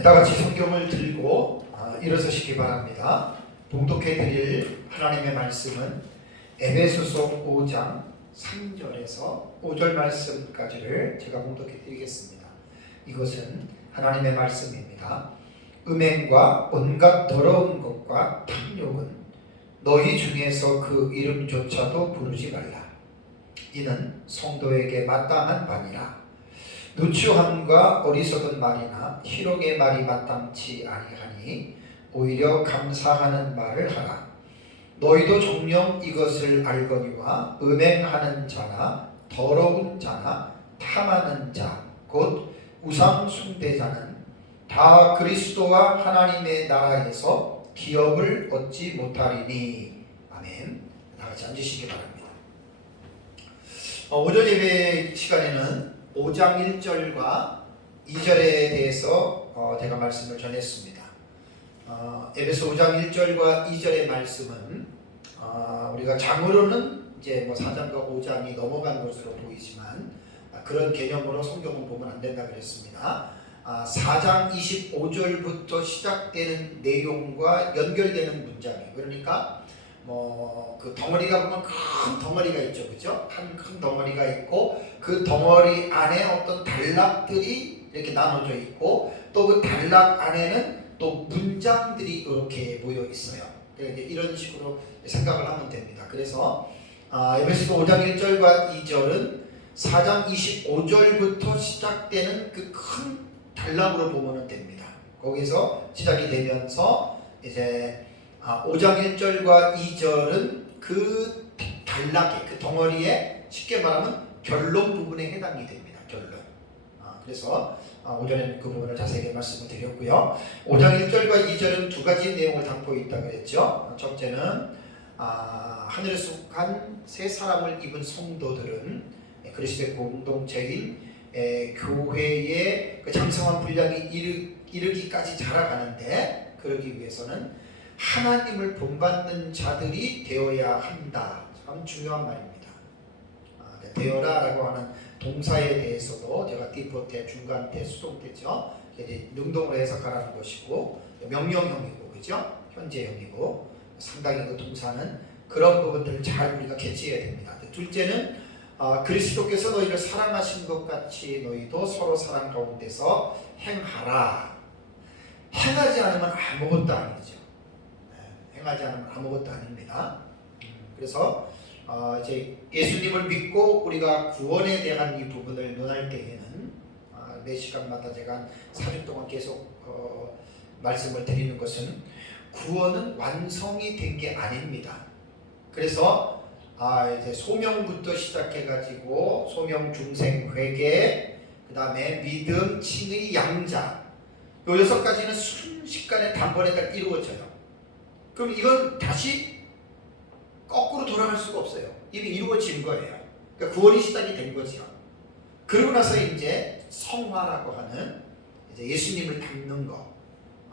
다 같이 성경을 들고 일어서시기 바랍니다. 봉독해 드릴 하나님의 말씀은 에베소서 5장 3절에서 5절 말씀까지를 제가 봉독해 드리겠습니다. 이것은 하나님의 말씀입니다. 음행과 온갖 더러운 것과 탐욕은 너희 중에서 그 이름조차도 부르지 말라. 이는 성도에게 마땅한 바니라. 누추함과 어리석은 말이나 희롱의 말이 마땅치 아니하니 오히려 감사하는 말을 하라. 너희도 정녕 이것을 알거니와 음행하는 자나 더러운 자나 탐하는 자 곧 우상 숭배자는 다 그리스도와 하나님의 나라에서 기업을 얻지 못하리니. 아멘. 다 같이 앉으시기 바랍니다. 오전 예배 시간에는 5장 1절과 2절에 대해서 제가 말씀을 전했습니다. 에베소 5장 1절과 2절의 말씀은 우리가 장으로는 이제 4장과 5장이 넘어간 것으로 보이지만 그런 개념으로 성경을 보면 안 된다 그랬습니다. 4장 25절부터 시작되는 내용과 연결되는 문장이에요. 그러니까 그 덩어리가 보면 큰 덩어리가 있죠, 그죠? 큰 덩어리가 있고 그 덩어리 안에 어떤 단락들이 이렇게 나눠져 있고 또 그 단락 안에는 또 문장들이 이렇게 모여 있어요. 이런 식으로 생각을 하면 됩니다. 그래서 에베소서 5장 1절과 2절은 4장 25절부터 시작되는 그 큰 단락으로 보면 됩니다. 거기서 시작이 되면서 이제 5장 1절과 2절은 그 단락에, 그 덩어리에 쉽게 말하면 결론 부분에 해당이 됩니다. 결론. 그래서 오전에 그 부분을 자세하게 말씀을 드렸고요. 5장 1절과 2절은 두 가지 내용을 담고 있다고 그랬죠. 첫째는 하늘에 속한 새 사람을 입은 성도들은 그리스도의 공동체인 교회의 그 장성한 분량이 이르기까지 자라가는데 그러기 위해서는 하나님을 본받는 자들이 되어야 한다. 참 중요한 말입니다. 되어라라고 하는 동사에 대해서도 제가 디포테, 중간태, 수동태죠. 이제 능동으로 해석하라는 것이고 명령형이고 그죠? 현재형이고 상당히 그 동사는 그런 부분들을 잘 우리가 캐치해야 됩니다. 둘째는 그리스도께서 너희를 사랑하신 것 같이 너희도 서로 사랑 가운데서 행하라. 행하지 않으면 아무것도 아니죠. 행하지 않으면 아무것도 아닙니다. 그래서 이제 예수님을 믿고 우리가 구원에 대한 이 부분을 논할 때에는 매 시간마다 제가 4주 동안 계속 말씀을 드리는 것은 구원은 완성이 된 게 아닙니다. 그래서 이제 소명부터 시작해가지고 소명, 중생, 회개, 그 다음에 믿음, 칭의, 양자 요 6가지는 순식간에 단번에 딱 이루어져요. 그럼 이건 다시 거꾸로 돌아갈 수가 없어요. 이미 이루어진 거예요. 그러니까 구원이 시작이 된 거죠. 그러고 나서 이제 성화라고 하는 이제 예수님을 닮는 거.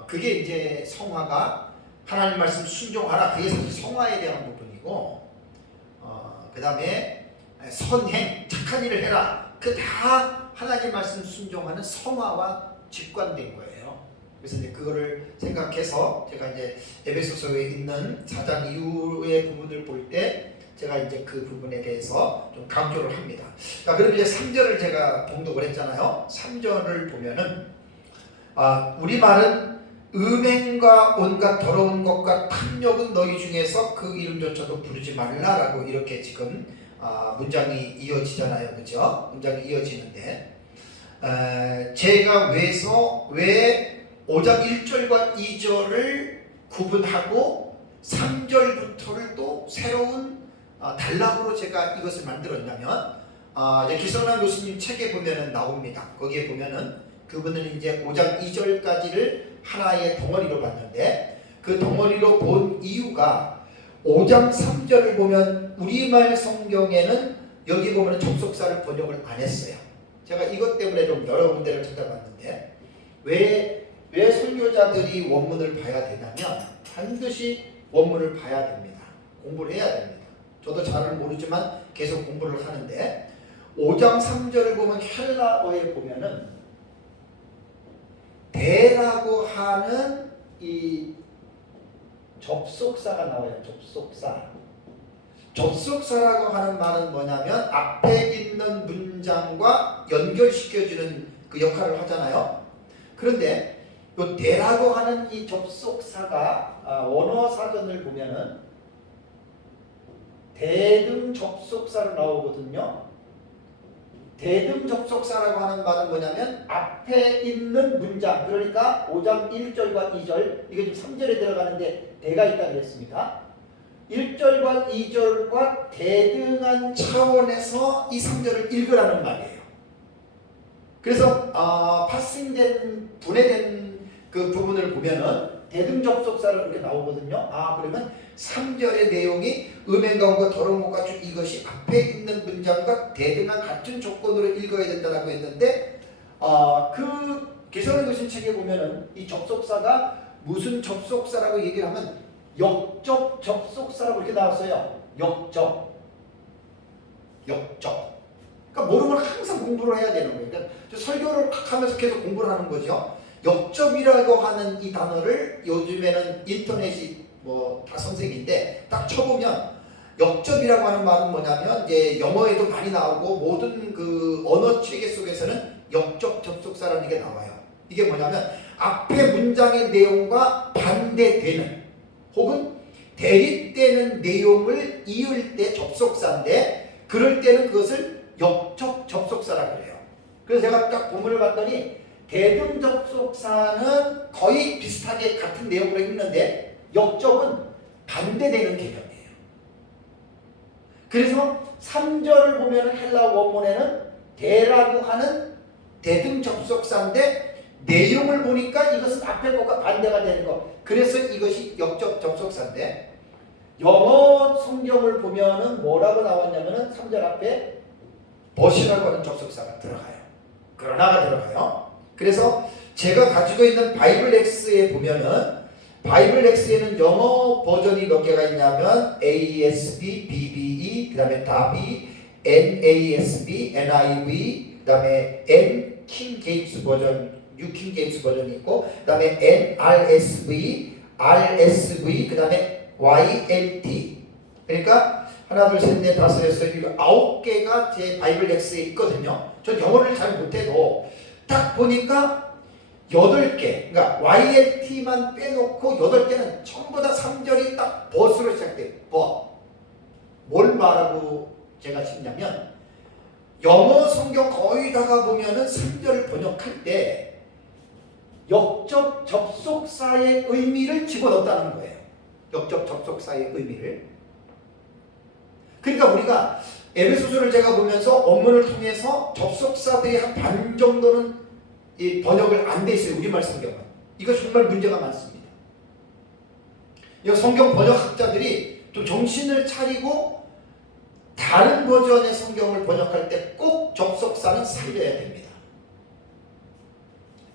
그게 이제 성화가 하나님 말씀 순종하라. 그게 사실 성화에 대한 부분이고, 그 다음에 선행, 착한 일을 해라. 그 다 하나님 말씀 순종하는 성화와 직관된 거예요. 그래서 이제 그거를 생각해서 제가 이제 에베소서에 있는 4장 이후의 부분을 볼 때 제가 이제 그 부분에 대해서 좀 강조를 합니다. 자, 그럼 이제 3절을 제가 봉독을 했잖아요. 3절을 보면은 우리말은 음행과 온갖 더러운 것과 탐욕은 너희 중에서 그 이름조차도 부르지 말라라고 이렇게 지금 문장이 이어지잖아요. 그죠? 문장이 이어지는데 제가 왜 5장 1절과 2절을 구분하고 3절부터를 또 새로운 단락으로 제가 이것을 만들었냐면 기성남 교수님 책에 보면은 나옵니다. 거기에 보면은 그분은 이제 5장 2절까지를 하나의 덩어리로 봤는데 그 덩어리로 본 이유가 5장 3절을 보면 우리말 성경에는 여기 보면 접속사를 번역을 안 했어요. 제가 이것 때문에 좀 여러 군데를 찾아봤는데 왜 선교자들이 원문을 봐야 되냐면 반드시 원문을 봐야 됩니다. 공부를 해야 됩니다. 저도 잘 모르지만 계속 공부를 하는데 5장 3절을 보면 헬라어에 보면은 대라고 접속사는 이 접속사가 나와요. 접속사. 접속사라고 하는 말은 뭐냐면 앞에 있는 문장과 연결시켜주는 그 역할을 하잖아요. 그런데 요 대라고 하는 이 접속사가 원어 사전을 보면은 대등 접속사로 나오거든요. 대등 접속사라고 하는 말은 뭐냐면 앞에 있는 문장, 그러니까 5장 1절과 2절, 이게 지금 3절에 들어가는데 대가 있다고 했습니다. 1절과 2절과 대등한 차원에서 이 3절을 읽으라는 말이에요. 그래서 파싱된, 분해된 그 부분을 보면은 대등 접속사로 이렇게 나오거든요. 그러면 3절의 내용이 은행가운과 더러운 것과 주 이것이 앞에 있는 문장과 대등한 같은 조건으로 읽어야 된다고 했는데 그 개성을 교신 책에 보면은 이 접속사가 무슨 접속사라고 얘기를 하면 역접 접속사라고 이렇게 나왔어요. 역접. 그러니까 모르면 항상 공부를 해야 되는 거예요. 그러니까 설교를 하면서 계속 공부를 하는 거죠. 역접이라고 하는 이 단어를 요즘에는 인터넷이 뭐 다 선생인데 딱 쳐보면 역접이라고 하는 말은 뭐냐면 이제 영어에도 많이 나오고 모든 그 언어 체계 속에서는 역접 접속사라는 게 나와요. 이게 뭐냐면 앞에 문장의 내용과 반대되는 혹은 대립되는 내용을 이을 때 접속사인데 그럴 때는 그것을 역접 접속사라고 그래요. 그래서 제가 딱 본문을 봤더니 대등 접속사는 거의 비슷하게 같은 내용으로 읽는데 역접은 반대되는 개념이에요. 그래서 3절을 보면 헬라 원문에는 대라고 하는 대등 접속사인데 내용을 보니까 이것은 앞에 것과 반대가 되는 것. 그래서 이것이 역접 접속사인데 영어 성경을 보면은 뭐라고 나왔냐면은 3절 앞에 but이라고 하는 접속사가 들어가요. 그러나가 들어가요. 그래서 제가 가지고 있는 바이블 X에 보면은 바이블 X에는 영어 버전이 몇 개가 있냐면 ASB, BBE, 그 다음에 다비, NASB, NIV, 그 다음에 N 킹 제임스 버전, 뉴 킹 제임스 버전이 있고 그 다음에 NRSV, RSV, 그 다음에 YLT. 그러니까 하나, 둘, 셋, 넷, 다섯, 여섯, 일곱, 9개가 제 바이블 X에 있거든요. 전 영어를 잘 못해도 딱 보니까 8개, 그러니까 YLT만 빼놓고 8개는 전부 다 3절이 딱 but으로 시작돼요. but. 뭘 말하고 제가 싶냐면 영어 성경 거의 다가 보면은 3절을 번역할 때 역접 접속사의 의미를 집어넣었다는 거예요. 역접 접속사의 의미를. 그러니까 우리가 에베소서를 제가 보면서 원문을 통해서 접속사들이 한 반 정도는 이 번역을 안 돼 있어요. 우리말 성경은. 이거 정말 문제가 많습니다. 이 성경 번역학자들이 좀 정신을 차리고 다른 버전의 성경을 번역할 때 꼭 접속사는 살려야 됩니다.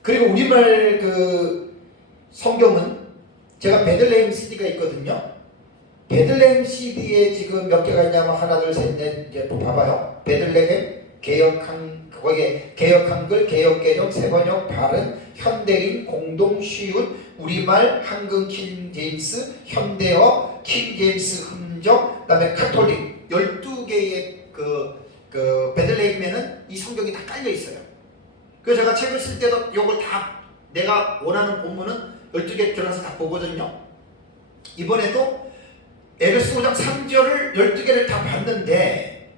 그리고 우리말 그 성경은 제가 베들레헴 CD가 있거든요. 베들레헴 CD에 지금 몇 개가 있냐면 하나, 둘, 셋, 넷, 이제 또 봐봐요. 베들레헴, 거기에 개역 한글, 개역 개정, 새번역, 발음, 현대인, 공동, 쉬운, 우리말, 한글 킹 제임스, 현대어, 킹 제임스 흔적, 그다음에 카톨릭 12개의 그 베들레헴에는 이 성경이 다 깔려 있어요. 그래서 제가 책을 쓸 때도 이걸 다 내가 원하는 본문은 12개 들어가서 다 보거든요. 이번에도 에베소 5장 3절을 12개를 다 봤는데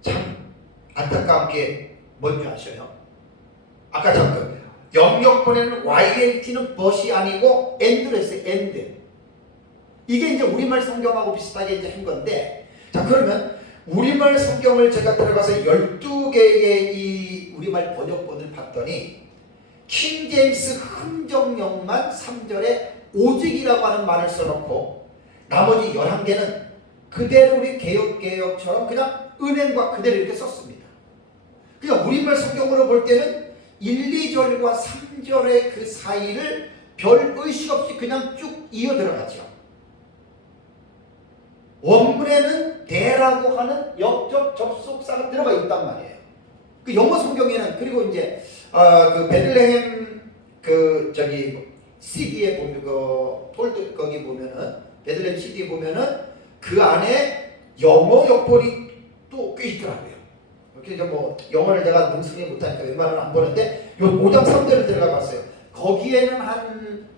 참 안타까운 게 뭔지 아셔요? 아까 잠깐 영역본에는 YLT는 but이 아니고 and로 했어요. and. 이게 이제 우리말 성경하고 비슷하게 이제 한 건데 자 그러면 우리말 성경을 제가 들어가서 12개의 이 우리말 번역본을 봤더니 킹 제임스 흥정역만 3절에 오직이라고 하는 말을 써놓고 나머지 11개는 그대로 우리 개역처럼 그냥 은행과 그대로 이렇게 썼습니다. 그러니까 우리말 성경으로 볼 때는 1, 2절과 3절의 그 사이를 별 의식 없이 그냥 쭉 이어 들어가죠. 원문에는 대라고 하는 역접 접속사가 들어가 있단 말이에요. 그 영어 성경에는 그리고 이제 그 베들레헴 CD에 보면 그 폴드 거기 보면은 베들레헴 CD에 보면은 그 안에 영어 역본이 또 꽤 있더라고요. 그러니까 뭐 영어를 내가 능숙히 못하니까 웬만하면 안 보는데 요 5장 3절을 들어가 봤어요. 거기에는 한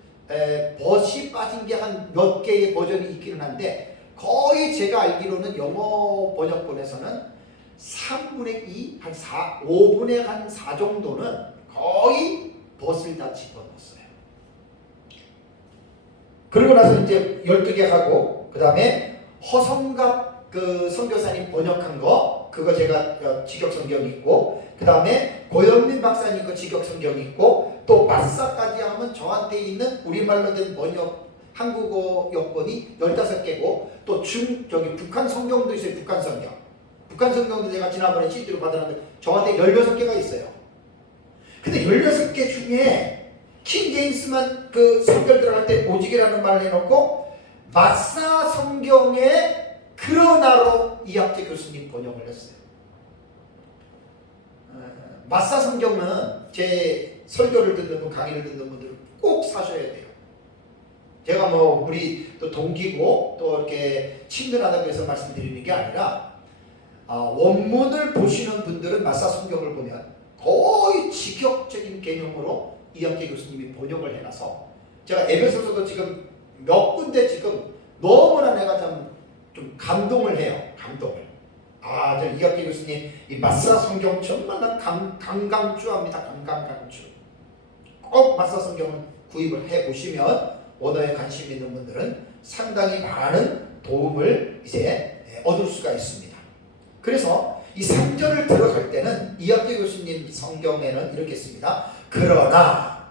벗이 빠진 게 한 몇 개의 버전이 있기는 한데 거의 제가 알기로는 영어 번역본에서는 3분의 2, 한 4, 5분의 한 4 정도는 거의 벗을 다 집어넣었어요. 그리고 나서 이제 12개 하고 그 다음에 허성갑 그 선교사님 번역한 거 그거 제가 직역 성경이 있고 그 다음에 고영민 박사님 거 직역 성경이 있고 또 마사까지 하면 저한테 있는 우리말로 된 번역 한국어 역본이 15개고 또 저기 북한 성경도 있어요. 북한 성경. 북한 성경도 제가 지난번에 CD로 받았는데 저한테 16개가 있어요. 근데 16개 중에 킹 제임스만 그 성경 들어갈 때 오직이라는 말을 해놓고 마사 성경에 그러나로 이학재 교수님 번역을 했어요. 마사 성경은 제 설교를 듣는 분, 강의를 듣는 분들은 꼭 사셔야 돼요. 제가 뭐 우리 또 동기고 또 이렇게 친근하다고 해서 말씀드리는 게 아니라 원문을 보시는 분들은 마사 성경을 보면 거의 직역적인 개념으로 이학재 교수님이 번역을 해놔서 제가 에베소서도 지금 몇 군데 지금 너무나 내가 좀 감동을 해요. 감동을. 저 이학재 교수님 이 마사 성경 정말 난 강강주합니다. 강강주. 꼭 마사 성경을 구입을 해 보시면 언어에 관심 있는 분들은 상당히 많은 도움을 이제 얻을 수가 있습니다. 그래서 이 3절을 들어갈 때는 이학재 교수님 성경에는 이렇게 씁니다. 그러나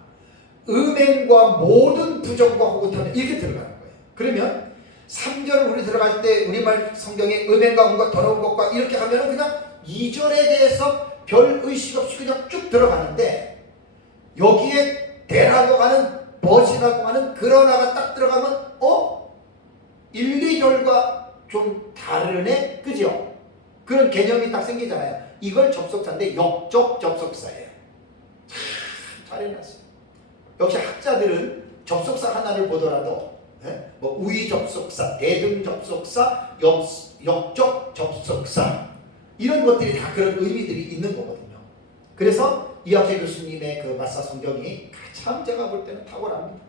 음행과 모든 부정과 호구타는 이렇게 들어가는 거예요. 그러면 3절 우리 들어갈 때 우리말 성경에 음행과 온갖 더러운 것과 이렇게 하면 그냥 2절에 대해서 별 의식 없이 그냥 쭉 들어가는데 여기에 대라고 하는 벗이라고 하는 그러나가 딱 들어가면 1, 2절과 좀 다르네? 그죠? 그런 개념이 딱 생기잖아요. 이걸 접속사인데 역접 접속사예요. 잘 해놨어요. 역시 학자들은 접속사 하나를 보더라도 뭐 우위 접속사, 대등 접속사, 역접 접속사 이런 것들이 다 그런 의미들이 있는 거거든요. 그래서 이학재 교수님의 그 마사 성경이 참 제가 볼 때는 탁월합니다.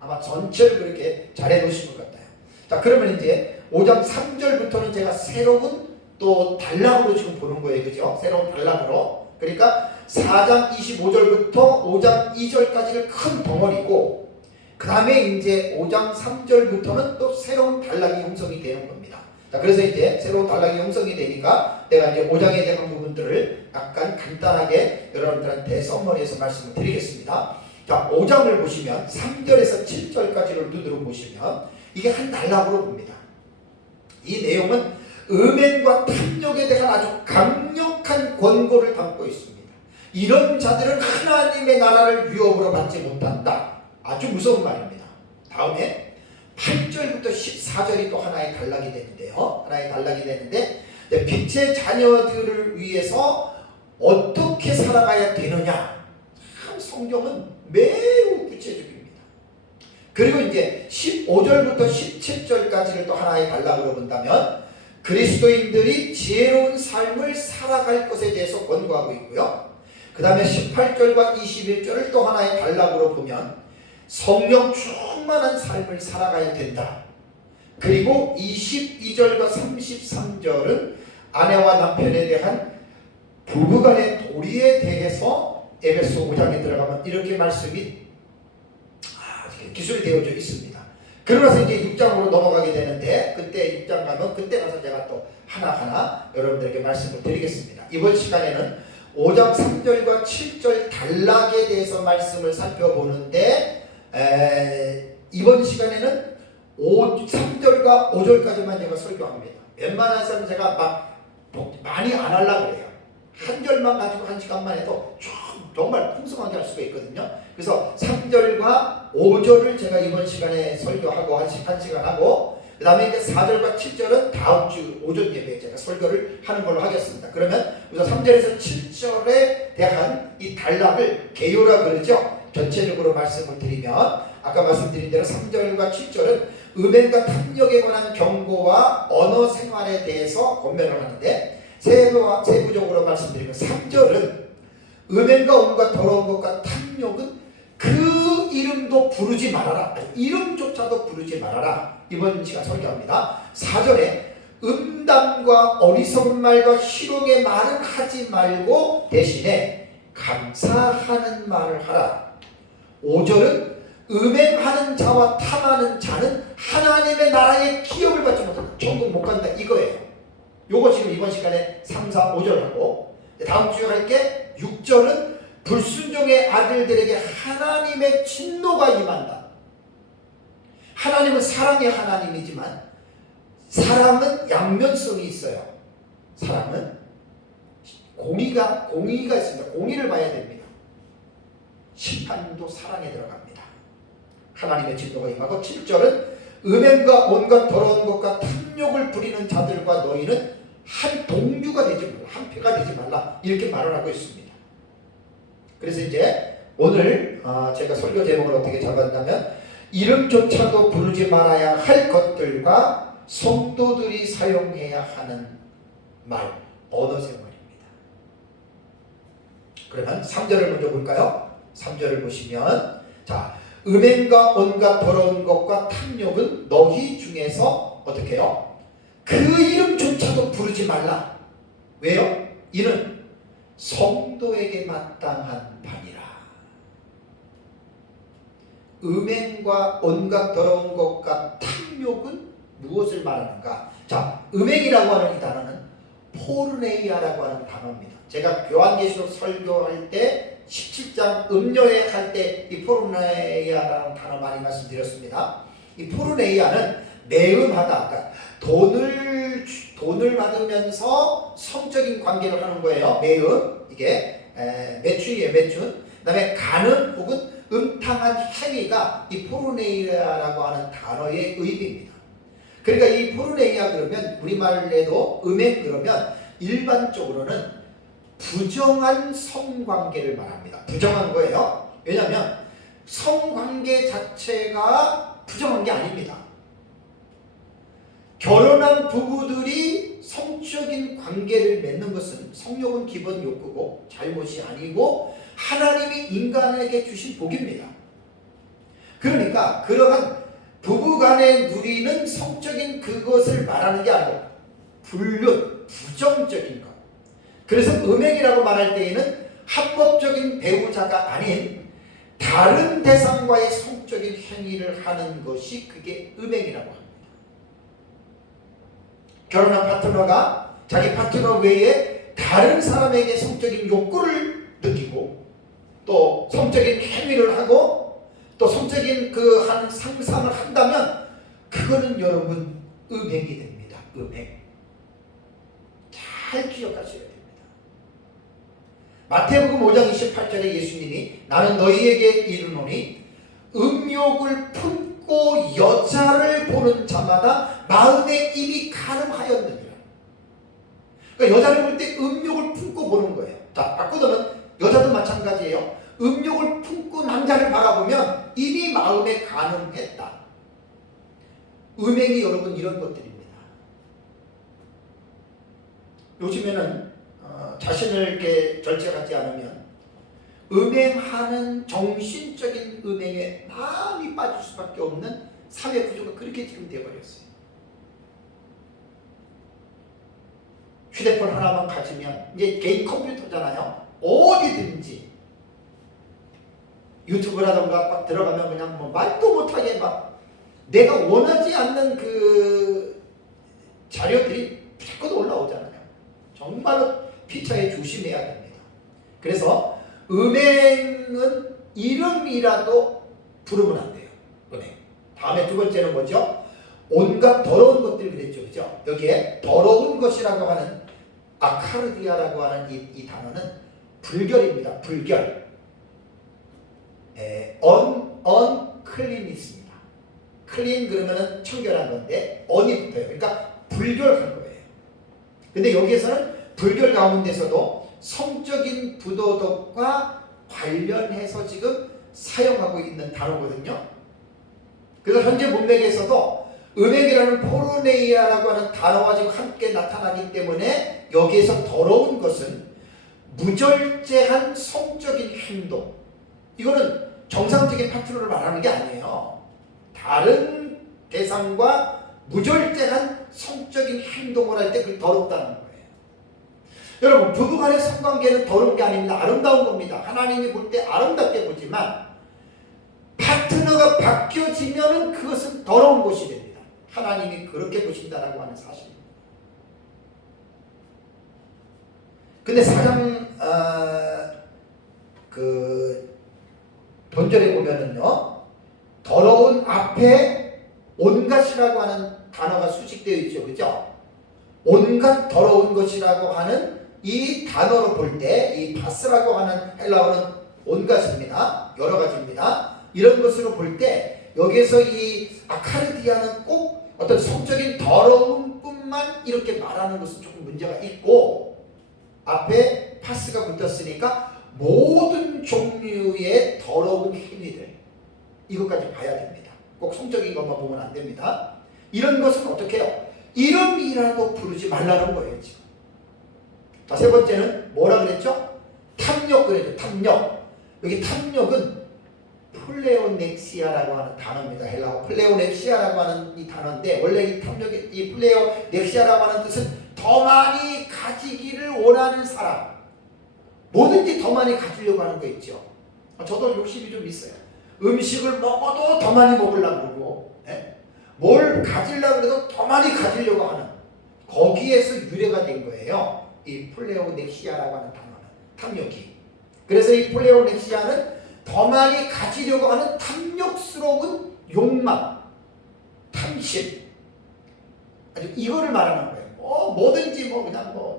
아마 전체를 그렇게 잘 해놓으신 것 같아요. 자, 그러면 이제 5장 3절부터는 제가 새로운 또 단락으로 지금 보는 거예요. 그죠? 새로운 단락으로. 그러니까 4장 25절부터 5장 2절까지를 큰 덩어리고 그 다음에 이제 5장 3절부터는 또 새로운 단락이 형성이 되는 겁니다. 자, 그래서 이제 새로운 단락이 형성이 되니까 내가 이제 5장에 대한 부분들을 약간 간단하게 여러분들한테 썸머리해서 말씀을 드리겠습니다. 자, 5장을 보시면 3절에서 7절까지를 눈으로 보시면 이게 한 단락으로 봅니다. 이 내용은 음행과 탐욕에 대한 아주 강력한 권고를 담고 있습니다. 이런 자들은 하나님의 나라를 유업으로 받지 못한다. 아주 무서운 말입니다. 다음에 8절부터 14절이 또 하나의 단락이 되는데요. 하나의 단락이 되는데 빛의 자녀들을 위해서 어떻게 살아가야 되느냐. 참 성경은 매우 구체적입니다. 그리고 이제 15절부터 17절까지를 또 하나의 단락으로 본다면 그리스도인들이 지혜로운 삶을 살아갈 것에 대해서 권고하고 있고요. 그 다음에 18절과 21절을 또 하나의 단락으로 보면 성령 충만한 삶을 살아가야 된다. 그리고 22절과 33절은 아내와 남편에 대한 부부간의 도리에 대해서 에베소 5장에 들어가면 이렇게 말씀이 기술이 되어져 있습니다. 그러면서 이제 6장으로 넘어가게 되는데 그때 6장 가면 그때 가서 제가 또 하나하나 여러분들에게 말씀을 드리겠습니다. 이번 시간에는 5장 3절과 7절 단락에 대해서 말씀을 살펴보는데 이번 시간에는 3절과 5절까지만 제가 설교합니다. 웬만한 사람 제가 막 많이 안 하려고 그래요. 한 절만 가지고 한 시간만 해도 정말 풍성하게 할 수가 있거든요. 그래서 3절과 5절을 제가 이번 시간에 설교하고 한 시간 하고 그 다음에 이제 4절과 7절은 다음 주 오전 예배에 제가 설교를 하는 걸로 하겠습니다. 그러면 우선 3절에서 7절에 대한 이 단락을 개요라 그러죠. 전체적으로 말씀을 드리면 아까 말씀드린 대로 3절과 7절은 음행과 탐욕에 관한 경고와 언어 생활에 대해서 권면을 하는데 세부적으로 말씀드리면 3절은 음행과 온갖 더러운 것과 탐욕은 그 이름도 부르지 말아라. 이름조차도 부르지 말아라. 이번 시간 설교합니다. 4절에 음담과 어리석은 말과 희롱의 말은 하지 말고 대신에 감사하는 말을 하라. 5절은 음행하는 자와 탐하는 자는 하나님의 나라의 기업을 받지 못한다. 천국 못 간다 이거예요. 요거 지금 이번 시간에 3, 4, 5절 하고 다음 주에 할게 6절은 불순종의 아들들에게 하나님의 진노가 임한다. 하나님은 사랑의 하나님이지만 사랑은 양면성이 있어요. 사랑은 공의가 있습니다. 공의를 봐야 됩니다. 심판도 사랑에 들어갑니다. 하나님의 진노가 임하고 7절은 음행과 온갖 더러운 것과 탐욕을 부리는 자들과 너희는 한 동류가 되지 말라. 한 패가 되지 말라. 이렇게 말을 하고 있습니다. 그래서 이제 오늘 제가 설교 제목을 어떻게 잡았냐면 이름조차도 부르지 말아야 할 것들과 성도들이 사용해야 하는 말, 언어 생활입니다. 그러면 3절을 먼저 볼까요? 3절을 보시면 자, 음행과 온갖 더러운 것과 탐욕은 너희 중에서 어떻게 해요? 그 이름조차도 부르지 말라. 왜요? 이는 성도에게 마땅한 바니라. 음행과 온갖 더러운 것과 탐욕은 무엇을 말하는가? 자, 음행이라고 하는 이 단어는 포르네이아라고 하는 단어입니다. 제가 요한계시록 설교할 때 17장 음료회 할 때 이 포르네이아라는 단어 많이 말씀드렸습니다. 이 포르네이아는 매음하다, 그러니까 돈을 받으면서 성적인 관계를 하는 거예요. 매음, 이게 매춘이에요. 매춘. 그 다음에 가는 혹은 음탕한 행위가 이 포르네이아라고 하는 단어의 의미입니다. 그러니까 이 포르네이아 그러면 우리말에도 음행 그러면 일반적으로는 부정한 성관계를 말합니다. 부정한 거예요. 왜냐하면 성관계 자체가 부정한 게 아닙니다. 결혼한 부부들이 성적인 관계를 맺는 것은 성욕은 기본 욕구고 잘못이 아니고 하나님이 인간에게 주신 복입니다. 그러니까 그러한 부부간에 누리는 성적인 그것을 말하는 게 아니고 불륜, 부정적인 것. 그래서 음행이라고 말할 때에는 합법적인 배우자가 아닌 다른 대상과의 성적인 행위를 하는 것이 그게 음행이라고 합니다. 결혼한 파트너가 자기 파트너 외에 다른 사람에게 성적인 욕구를 느끼고 또 성적인 행위를 하고 또 성적인 그 한 상상을 한다면 그거는 여러분 음행이 됩니다. 음행. 잘 기억하셔야 됩니다. 마태복음 5장 28절에 예수님이 나는 너희에게 이르노니 음욕을 품고 여자를 보는 자마다 마음에 이미 가늠하였느니라. 그러니까 여자를 볼 때 음욕을 품고 보는 거예요. 자, 바꾸자면 여자도 마찬가지예요. 음욕을 품고 남자를 바라보면 이미 마음에 가늠했다. 음행이 여러분 이런 것들입니다. 요즘에는 자신을 이렇게 절제하지 않으면 음행하는 정신적인 음행에 많이 빠질 수밖에 없는 사회 구조가 그렇게 지금 되어버렸어요. 휴대폰 하나만 가지면 이게 개인 컴퓨터잖아요. 어디든지 유튜브라던가 막 들어가면 그냥 뭐 말도 못하게 막 내가 원하지 않는 그 자료들이 자꾸 올라오잖아요. 정말로 피차에 조심해야 됩니다. 그래서 음행은 이름이라도 부르면 안 돼요. 음행. 다음에 두 번째는 뭐죠? 온갖 더러운 것들 그랬죠. 그죠? 여기에 더러운 것이라고 하는 아카르디아라고 하는 이 단어는 불결입니다. 불결. uncleanness입니다. 클린 그러면은 청결한 건데 언이 붙어요. 그러니까 불결한 거예요. 근데 여기에서는 불결 가운데서도 성적인 부도덕과 관련해서 지금 사용하고 있는 단어거든요. 그래서 현재 문맥에서도 음행이라는 포르네이아라고 하는 단어가 지금 함께 나타나기 때문에 여기에서 더러운 것은 무절제한 성적인 행동, 이거는 정상적인 파트너를 말하는 게 아니에요. 다른 대상과 무절제한 성적인 행동을 할 때 그게 더럽다는 거예요. 여러분, 부부간의 성관계는 더러운 게 아닙니다. 아름다운 겁니다. 하나님이 볼 때 아름답게 보지만 파트너가 바뀌어지면은 그것은 더러운 것이 됩니다. 하나님이 그렇게 보신다라고 하는 사실입니다. 근데 4장 본절에 보면은요, 더러운 앞에 온갖이라고 하는 단어가 수식되어 있죠. 그죠? 온갖 더러운 것이라고 하는 이 단어로 볼 때 이 파스라고 하는 헬라어는 온갖입니다. 여러 가지입니다. 이런 것으로 볼 때 여기에서 이 아카르디아는 꼭 어떤 성적인 더러움뿐만 이렇게 말하는 것은 조금 문제가 있고, 앞에 파스가 붙었으니까 모든 종류의 더러운 행위들, 이것까지 봐야 됩니다. 꼭 성적인 것만 보면 안 됩니다. 이런 것은 어떻게 해요? 이름이라도 부르지 말라는 거예요, 지금. 자, 세 번째는 뭐라 그랬죠? 탐욕 그랬죠. 탐욕. 여기 탐욕은 플레오넥시아라고 하는 단어입니다. 헬라어 플레오넥시아라고 하는 이 단어인데, 원래 이 탐욕이, 이 플레오넥시아라고 하는 뜻은 더 많이 가지기를 원하는 사람, 뭐든지 더 많이 가지려고 하는 거 있죠. 저도 욕심이 좀 있어요. 음식을 먹어도 더 많이 먹으려고 그러고, 뭘 가지려고 해도 더 많이 가지려고 하는, 거기에서 유래가 된 거예요. 이 플레오넥시아라고 하는 단어는, 탐욕이. 그래서 이 플레오넥시아는 더 많이 가지려고 하는 탐욕스러운 욕망, 탐심, 아주 이거를 말하는 거예요. 뭐든지 그냥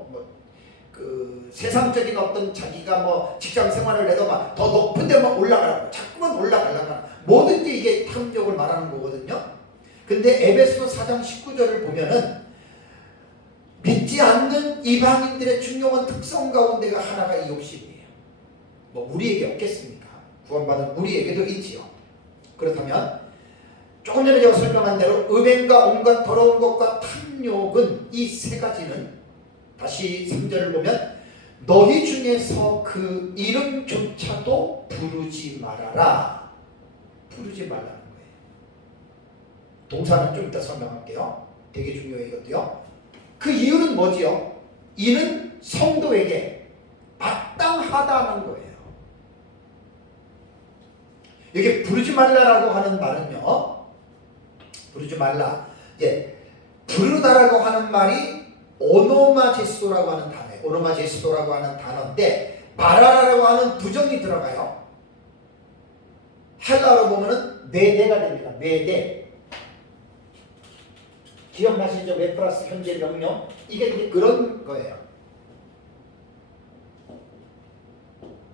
세상적인 어떤 자기가 직장 생활을 해도 막 더 높은 데 막 올라가라고, 자꾸만 올라가려고 하는, 뭐든지 이게 탐욕을 말하는 거거든요. 근데 에베소서 4장 19절을 보면은 믿지 않는 이방인들의 중요한 특성 가운데가 하나가 이 욕심이에요. 우리에게 없겠습니까? 구원받은 우리에게도 있지요. 그렇다면 조금 전에 제가 설명한 대로 음행과 온갖 더러운 것과 탐욕은, 이 세 가지는 다시 3절을 보면 너희 중에서 그 이름조차도 부르지 말아라. 부르지 말라는 거예요. 동사는 좀 이따 설명할게요. 되게 중요해요, 이것도요. 그 이유는 뭐지요? 이는 성도에게 마땅하다는 거예요. 여기 부르지 말라라고 하는 말은요, 부르지 말라, 부르다라고 하는 말이 오노마제스도라고 하는 단어예요. 오노마제스도라고 하는 단어인데 말하라라고 하는 부정이 들어가요. 헬라어로 보면은 메데가 됩니다. 메데. 기억나시죠? 메 플러스 현재 명령. 이게 그런 거예요.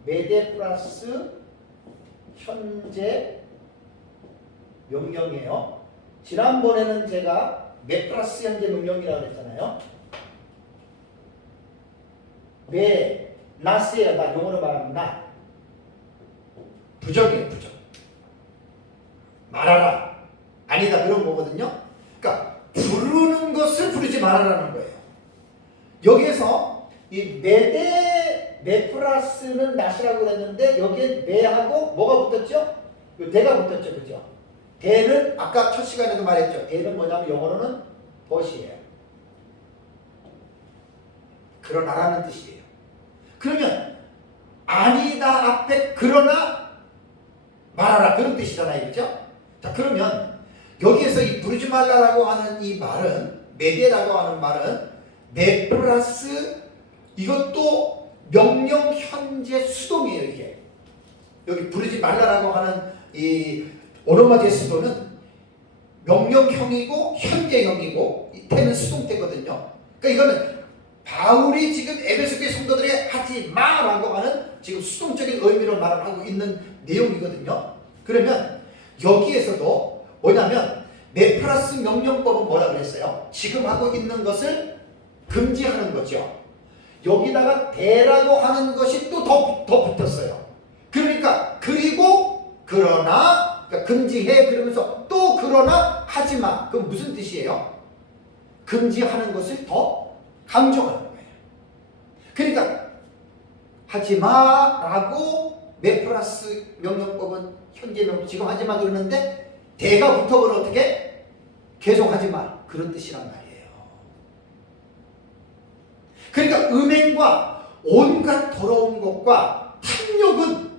메데 플러스 현재 명령이에요. 지난번에는 제가 메 플러스 현재 명령이라고 그랬잖아요. 메, 나스예요. 나 영어로 말하면 나. 부정이에요, 부정. 말하라. 아니다, 그런 거거든요. 그러니까 부르는 것을 부르지 말아라는 거예요. 여기에서 이 메 플러스는 낫이라고 그랬는데 여기에 메하고 뭐가 붙었죠? 대가 붙었죠, 그죠? 대는 아까 첫 시간에도 말했죠. 대는 뭐냐면 영어로는 벗이에요. 그러나라는 뜻이에요. 그러면 아니다 앞에 그러나 말하라, 그런 뜻이잖아요, 그죠? 자, 그러면 여기에서 이 부르지 말라라고 하는 이 말은, 메데라고 하는 말은 메 플러스, 이것도 명령 현재 수동이에요. 이게 여기 부르지 말라라고 하는 이 오노마제스도는 명령형이고 현재형이고, 이 태는 수동태거든요. 그러니까 이거는 바울이 지금 에베소 교회 성도들에게 하지 마라고 하는 지금 수동적인 의미로 말을 하고 있는 내용이거든요. 그러면 여기에서도 뭐냐면 메프라스 명령법은 뭐라 그랬어요? 지금 하고 있는 것을 금지하는 거죠. 여기다가 대라고 하는 것이 또 더 붙었어요. 그러니까 그리고 그러나, 그러니까 금지해 그러면서 또 그러나 하지마. 그럼 무슨 뜻이에요? 금지하는 것을 더 강조하는 거예요. 그러니까 하지마라고 메프라스 명령법은 현재 명령 지금 하지마 그러는데 대가 붙어버려 어떻게? 계속 하지마 그런 뜻이란 말이에요. 그러니까 음행과 온갖 더러운 것과 탐욕은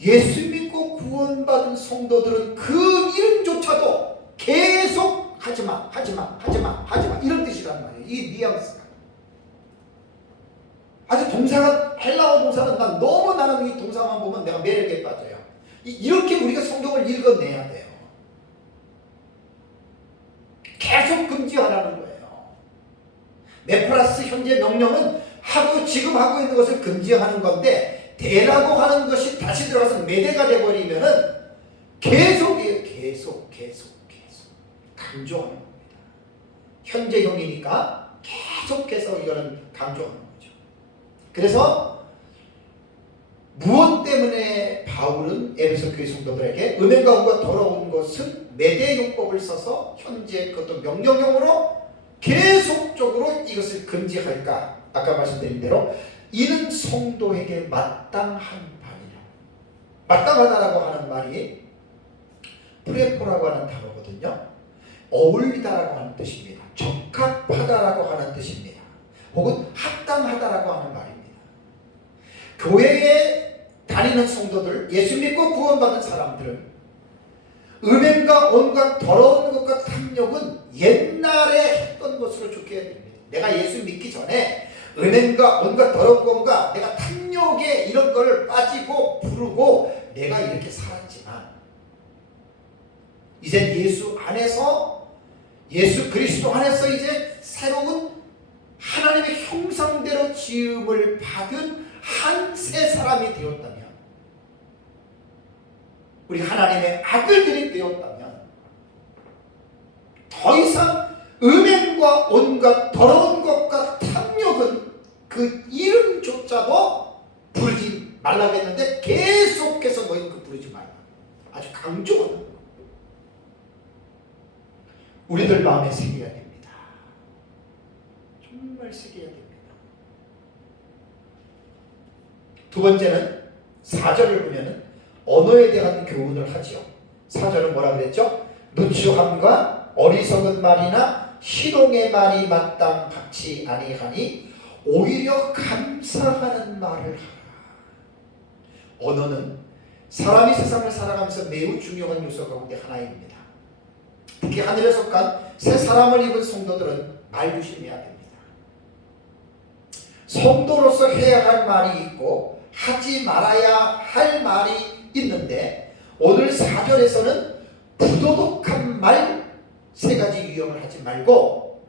예수 믿고 구원받은 성도들은 그 이름조차도 계속 하지마 이런 뜻이란 말이에요. 이 뉘앙스가 아주 동사가 헬라어 동사는 난 너무 나는 이 동사만 보면 내가 매력에 빠져요. 이렇게 우리가 성경을 읽어내야 돼요. 계속 금지하라는 거예요. 메프라스 현재 명령은 지금 하고 있는 것을 금지하는 건데 대라고 하는 것이 다시 들어가서 매대가 돼버리면은 계속이에요. 계속 강조하는 겁니다. 현재형이니까 계속해서 이거는 강조하는 거죠. 그래서 무엇 때문에 바울은 에베소 교회 성도들에게 음행과 온갖 더러운 것은 매대용법을 써서 현재 그것도 명령형으로 계속적으로 이것을 금지할까? 아까 말씀드린 대로 이는 성도에게 마땅한 바니라. 마땅하다라고 하는 말이 프레포라고 하는 단어거든요. 어울리다라고 하는 뜻입니다. 적합하다라고 하는 뜻입니다. 혹은 합당하다라고 하는 말입니다. 교회에 다니는 성도들, 예수 믿고 구원받은 사람들은 음행과 온갖 더러운 것과 탐욕은 옛날에 했던 것으로 좋게 됩니다. 내가 예수 믿기 전에 음행과 온갖 더러운 것과 내가 탐욕에 이런 걸 빠지고 부르고 내가 이렇게 살았지만 이제 예수 안에서 예수 그리스도 안에서 이제 새로운 하나님의 형상대로 지음을 받은 한 새 사람이 되었다면 우리 하나님의 아들들이 되었다면 더 이상 음행과 온갖 더러운 것과 탐욕은 그 이름조차도 부르지 말라고 했는데 계속해서 너희는 그 부르지 말라. 아주 강조하는 거예요. 우리들 마음에 새겨야 됩니다. 정말 새겨야 됩니다. 두 번째는 4절을 보면은 언어에 대한 교훈을 하지요. 4절은 뭐라 그랬죠? 누추함과 어리석은 말이나 희롱의 말이 마땅하지 아니하니 오히려 감사하는 말을 하라. 언어는 사람이 세상을 살아가면서 매우 중요한 요소 가운데 하나입니다. 특히 하늘에 속한 새 사람을 입은 성도들은 말 조심해야 됩니다. 성도로서 해야 할 말이 있고 하지 말아야 할 말이 있는데 오늘 4절에서는 부도덕한 말 3가지 유형을 하지 말고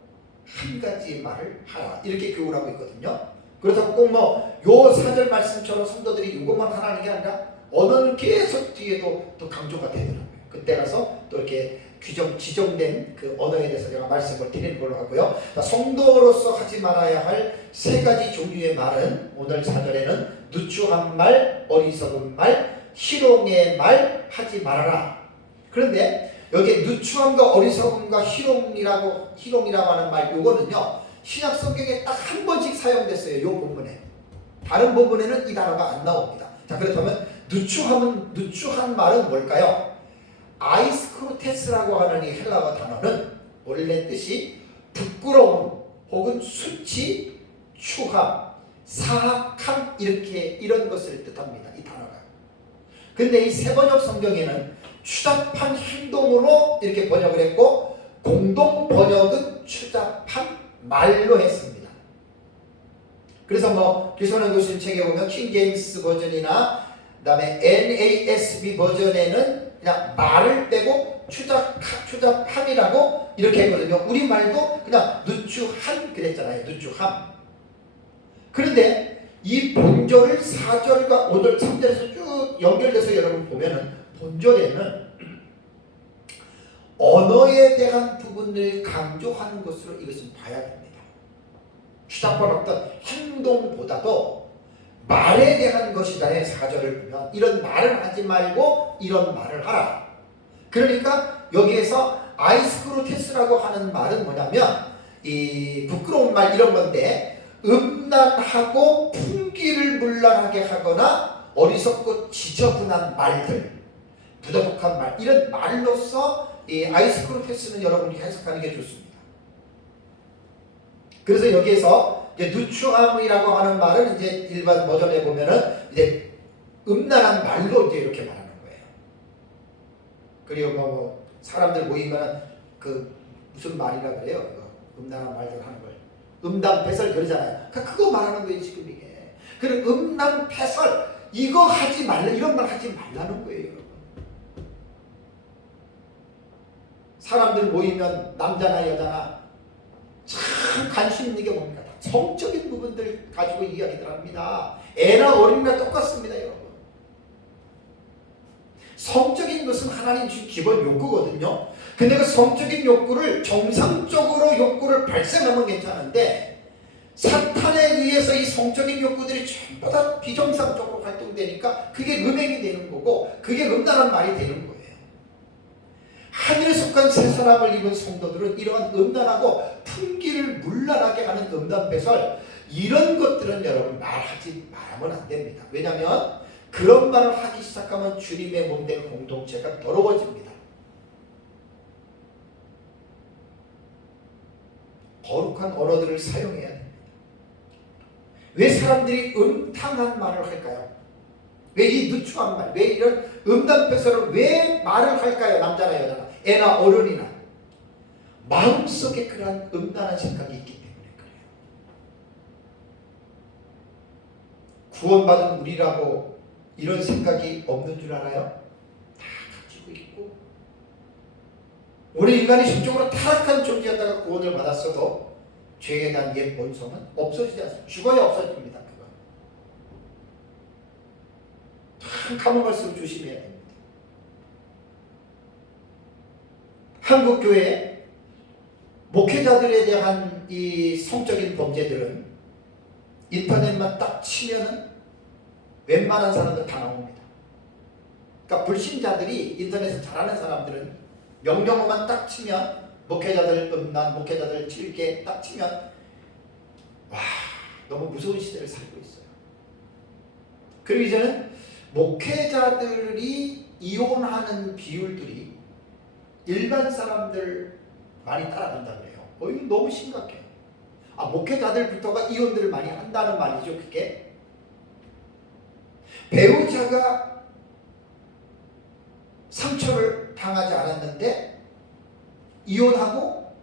한 가지 말을 하라 이렇게 교훈하고 있거든요. 그렇다고 꼭 요 4절 말씀처럼 성도들이 이것만 하라는 게 아니라 언어는 계속 뒤에도 또 강조가 되더라고요. 그때 가서 또 이렇게 지정된 그 언어에 대해서 제가 말씀을 드리는 걸로 하고요. 성도로서 하지 말아야 할 3가지 종류의 말은 오늘 4절에는 누추한 말, 어리석은 말, 희롱의 말 하지 말아라. 그런데 여기 누추함과 어리석음과 희롱이라고 하는 말 요거는요 신약 성경에 딱 한 번씩 사용됐어요. 요 본문에. 다른 본문에는 이 단어가 안 나옵니다. 자, 그렇다면 누추한 말은 뭘까요? 아이스크로테스라고 하는 이 헬라어 단어는 원래 뜻이 부끄러움 혹은 수치, 추함, 사악함 이런 것을 뜻합니다. 이 단어가. 근데 이 세번역 성경에는 추잡한 행동으로 이렇게 번역을 했고 공동 번역은 추잡한 말로 했습니다. 그래서 기선한 교수님 책에 보면 킹 제임스 버전이나 그다음에 NASB 버전에는 그냥 말을 빼고 추잡함이라고 이렇게 했거든요. 우리말도 그냥 누추한 그랬잖아요. 누추함. 그런데 이 본절을 4절과 5절, 3절에서 쭉 연결돼서 여러분 보면은 본절에는 언어에 대한 부분을 강조하는 것으로 이것은 봐야 됩니다. 주장권 어떤 행동보다도 말에 대한 것이다의 4절을 보면 이런 말을 하지 말고 이런 말을 하라. 그러니까 여기에서 아이스크로테스라고 하는 말은 뭐냐면 이 부끄러운 말 이런 건데 음란하고 풍기를 문란하게 하거나 어리석고 지저분한 말들, 부도덕한 말 이런 말로서 이 아이스크로테스는 여러분이 해석하는 게 좋습니다. 그래서 여기에서 이제 누추함이라고 하는 말은 이제 일반 버전에 보면은 이제 음란한 말로 이제 이렇게 말하는 거예요. 그리고 뭐 사람들 모이면은 그 무슨 말이라 그래요? 음란한 말들 하는 걸 음담패설 그러잖아요. 그거 말하는 거예요 지금 이게. 그런 음란패설 이거 하지 말라 이런 말 하지 말라는 거예요 여러분. 사람들 모이면 남자나 여자나 참 관심 있는 게 뭡니까? 성적인 부분들 가지고 이야기들 합니다. 애나 어린이나 똑같습니다 여러분. 성적인 것은 하나님 주신 기본 욕구거든요. 근데 그 성적인 욕구를 정상적으로 욕구를 발생하면 괜찮은데 사탄에 의해서 이 성적인 욕구들이 전부 다 비정상적으로 활동되니까 그게 음행이 되는 거고 그게 음란한 말이 되는 거예요. 하늘에 속한 새 사람을 입은 성도들은 이러한 음란하고 풍기를 문란하게 하는 음란배설 이런 것들은 여러분 말하지 말하면 안 됩니다. 왜냐하면 그런 말을 하기 시작하면 주님의 몸된 공동체가 더러워집니다. 거룩한 언어들을 사용해야 됩니다. 왜 사람들이 음탕한 말을 할까요? 왜 이 누추한 말, 왜 이런 음담패설을 왜 말을 할까요? 남자나 여자나, 애나 어른이나. 마음속에 그러한 음란한 생각이 있기 때문에 그래요. 구원받은 우리라고 이런 생각이 없는 줄 알아요? 다 가지고 있고 우리 인간이 심적으로 타락한 존재였다가 구원을 받았어도 죄에 대한 옛 본성은 없어지지 않습니다. 죽어야 없어집니다. 그건 참 까먹을수록 조심해야 됩니다. 한국교회 목회자들에 대한 이 성적인 범죄들은 인터넷만 딱 치면은 웬만한 사람들 다 나옵니다. 그러니까 불신자들이 인터넷에서 잘하는 사람들은 명령어만 딱 치면 목회자들 음란, 목회자들 질게 딱 치면 와 너무 무서운 시대를 살고 있어요. 그리고 이제는 목회자들이 이혼하는 비율들이 일반 사람들 많이 따라간다 그래요. 이거 너무 심각해요. 목회자들부터가 이혼들을 많이 한다는 말이죠. 그게 배우자가 상처를 당하지 않았는데 이혼하고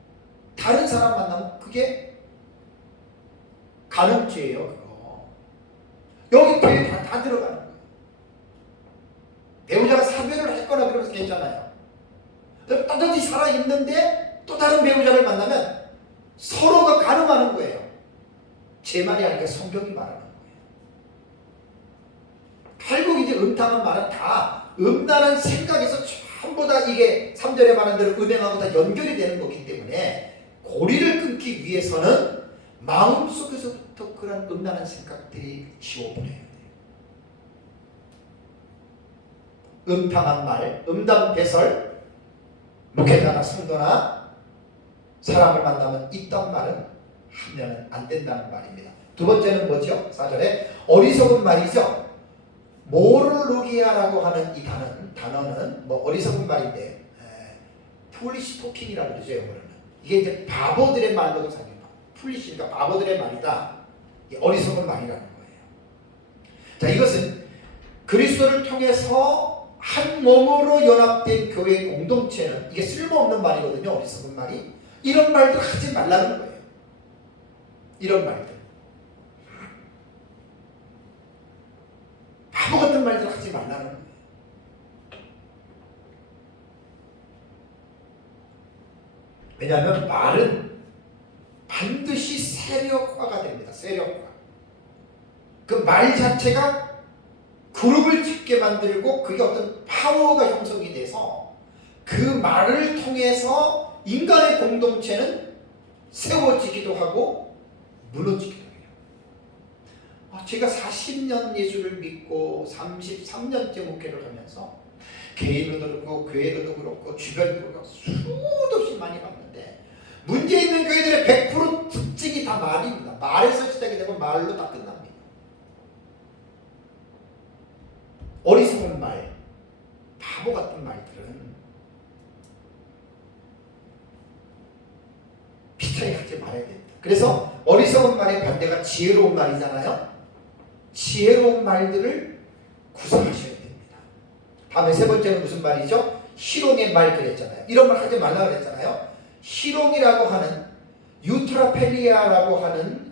다른 사람 만나면 그게 간음죄예요. 그거. 여기 뒤에 다 들어가는 거예요. 배우자가 사별을 했거나 그러면서 괜찮아요. 떳떳이 살아있는데 또 다른 배우자를 만나면 서로가 간음하는 거예요. 제 말이 아니라 성경이 말하는 거예요. 결국 이제 음탕한 말은 다 음란한 생각에서 전부 다 이게 3절에 말한 대로 음행하고 다 연결이 되는 거기 때문에 고리를 끊기 위해서는 마음속에서부터 그런 음란한 생각들이 지워버려야 돼요. 음탕한 말, 음담배설, 목회자나 성도나 사람을 만나면 이딴 말은 하면은 안 된다는 말입니다. 두 번째는 뭐죠? 4절에 어리석은 말이죠. 모르르기아라고 하는 이 단어는 뭐 어리석은 말인데 푸리시 토킹이라고 그러죠. 영어로는. 이게 이제 바보들의 말로도 사용해요. 푸리시니까 바보들의 말이다. 어리석은 말이라는 거예요. 자, 이것은 그리스도를 통해서 한 몸으로 연합된 교회 공동체는 이게 쓸모없는 말이거든요. 어리석은 말이. 이런 말도 하지 말라는 거예요. 이런 말들. 바보 같은 말들 하지 말라는 거예요. 왜냐하면 말은 반드시 세력화가 됩니다. 세력화. 그 말 자체가 그룹을 짓게 만들고 그게 어떤 파워가 형성이 돼서 그 말을 통해서 인간의 공동체는 세워지기도 하고 무너지기도 해요. 제가 40년 예수를 믿고 33년째 목회를 하면서 개인으로도 그렇고 교회로도 그렇고 주변도 그렇고 수도 없이 많이 봤는데 문제 있는 교회들의 100% 특징이 다 말입니다. 말에서 시작이 되고 말로 다 끝납니다. 어리석은 말, 바보 같은 말들은 피차이 하지 말아야 됩니다. 그래서 어리석은 말의 반대가 지혜로운 말이잖아요. 지혜로운 말들을 구사하셔야 됩니다. 다음에 세 번째는 무슨 말이죠? 희롱의 말 그랬잖아요. 이런 말 하지 말라 그랬잖아요. 희롱이라고 하는 유트라펠리아라고 하는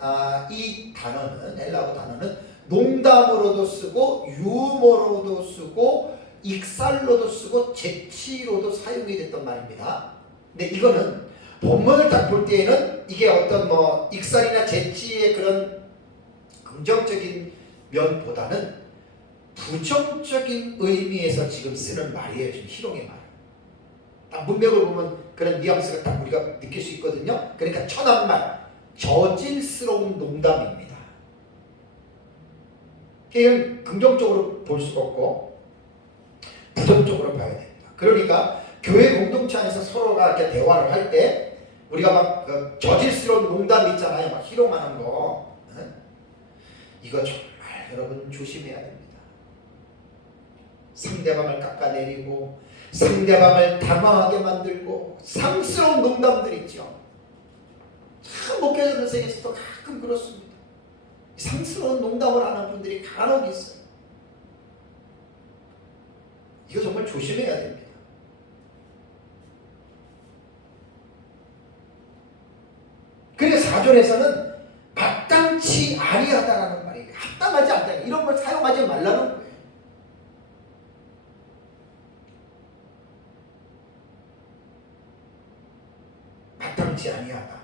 이 단어는 헬라어 단어는 농담으로도 쓰고 유머로도 쓰고 익살로도 쓰고 재치로도 사용이 됐던 말입니다. 근데 이거는 본문을 딱 볼 때에는 이게 어떤 익살이나 재치의 그런 긍정적인 면보다는 부정적인 의미에서 지금 쓰는 말이에요. 지금 희롱의 말. 딱 문맥을 보면 그런 뉘앙스가 딱 우리가 느낄 수 있거든요. 그러니까 천한 말, 저질스러운 농담입니다. 이건 긍정적으로 볼 수가 없고 부정적으로 봐야 됩니다. 그러니까 교회 공동체 안에서 서로가 이렇게 대화를 할 때 우리가 막 저질스러운 농담 있잖아요. 막 희롱하는 거. 이거 정말 여러분 조심해야 됩니다. 상대방을 깎아내리고 상대방을 당황하게 만들고 상스러운 농담들 있죠. 참 목회자들 세계에서도 가끔 그렇습니다. 상스러운 농담을 하는 분들이 간혹 있어요. 이거 정말 조심해야 됩니다. 그래서 4절에서는 마땅치 아니하다라는 말이에요. 합당하지 않다. 이런 걸 사용하지 말라는 거예요. 마땅치 아니하다.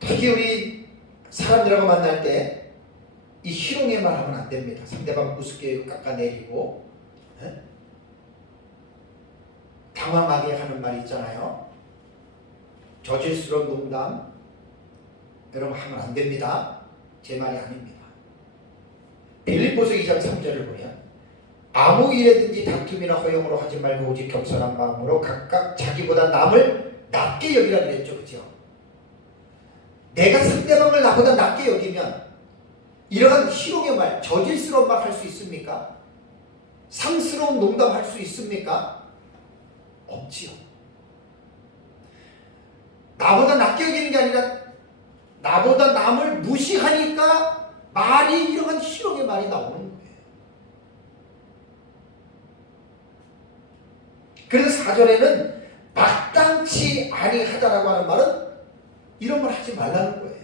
특히 우리 사람들하고 만날 때 이 희롱의 말 하면 안 됩니다. 상대방 우습게 깎아내리고 당황하게 하는 말이 있잖아요. 저질스러운 농담 여러분 하면 안 됩니다. 제 말이 아닙니다. 빌립보서 2장 3절을 보면 아무 일에든지 다툼이나 허용으로 하지 말고 오직 겸손한 마음으로 각각 자기보다 남을 낮게 여기라 그랬죠. 그죠? 내가 상대방을 나보다 낮게 여기면 이러한 희롱의 말, 저질스러운 말 할 수 있습니까? 상스러운 농담 할 수 있습니까? 없지요. 나보다 낮게 여기는 게 아니라 나보다 남을 무시하니까 말이 이러한 희롱의 말이 나오는 거예요. 그래서 4절에는 마땅치 아니하다라고 하는 말은 이런 말 하지 말라는 거예요.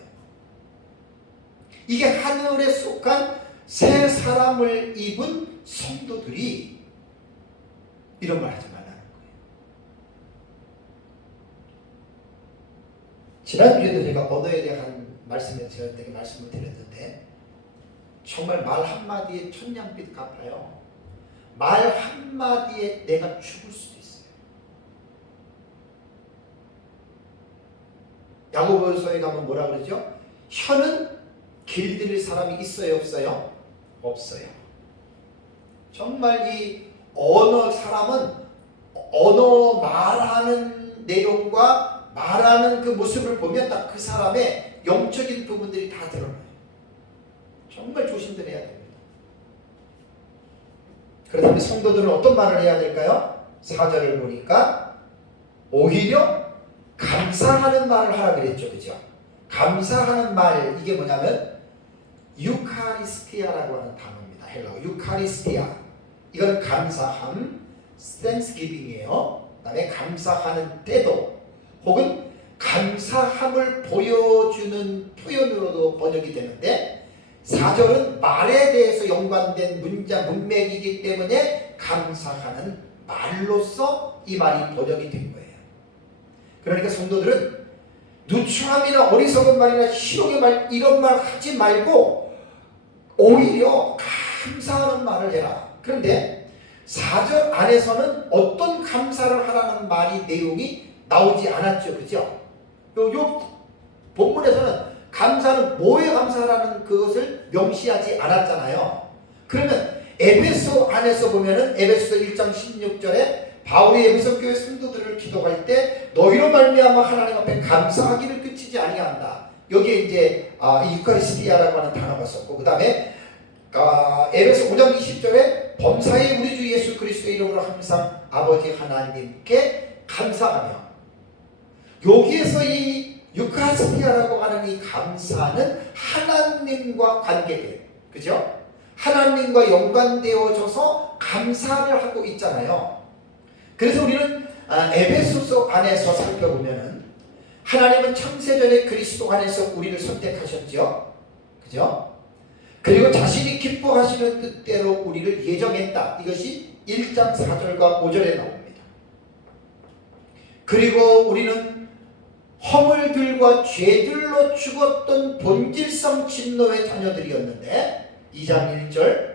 이게 하늘에 속한 새 사람을 입은 성도들이 이런 말 하지 말라는 거예요. 지난주에도 제가 언어에 대한 말씀에 제가 되게 말씀을 드렸는데 정말 말 한마디에 천냥빚 갚아요. 말 한마디에 내가 죽을 수도 있어요. 야고보서에 가면 뭐라 그러죠? 혀는 길들일 사람이 있어요, 없어요? 없어요. 정말 이 사람은 언어 말하는 내용과 말하는 그 모습을 보면 딱 그 사람의 영적인 부분들이 다 드러나요. 정말 조심들 해야 됩니다. 그렇다면 성도들은 어떤 말을 해야 될까요? 4절을 보니까 오히려 감사하는 말을 하라 그랬죠. 그죠? 감사하는 말, 이게 뭐냐면 유카리스티아라고 하는 단어입니다. 헬라어 유카리스티아. 이거는 감사함, thanksgiving이에요. 그 다음에 감사하는 태도 혹은 감사함을 보여주는 표현으로도 번역이 되는데 4절은 말에 대해서 연관된 문맥이기 때문에 감사하는 말로서 이 말이 번역이 된 거예요. 그러니까 성도들은 누추함이나 어리석은 말이나 희롱의 말 이런 말 하지 말고 오히려 감사하는 말을 해라. 그런데 4절 안에서는 어떤 감사를 하라는 말이 내용이 나오지 않았죠. 그죠? 요 본문에서는 감사는 뭐에 감사하라는 그것을 명시하지 않았잖아요. 그러면 에베소 안에서 보면은 에베소 1장 16절에 바울이 에베소 교회 성도들을 기도할 때 너희로 말미암아 하나님 앞에 감사하기를 그치지 아니한다. 여기에 이제 유카리스티아라고 하는 단어가 썼고, 그 다음에 에베소 5장 20절에 범사에 우리 주 예수 그리스도의 이름으로 항상 아버지 하나님께 감사하며, 여기에서 이 유카리스티아라고 하는 이 감사는 하나님과 관계돼요. 그죠? 하나님과 연관되어져서 감사를 하고 있잖아요. 그래서 우리는 에베소서 안에서 살펴보면은 하나님은 창세전에 그리스도 안에서 우리를 선택하셨죠. 그죠? 그리고 자신이 기뻐하시는 뜻대로 우리를 예정했다. 이것이 1장 4절과 5절에 나옵니다. 그리고 우리는 허물들과 죄들로 죽었던 본질성 진노의 자녀들이었는데 2장 1절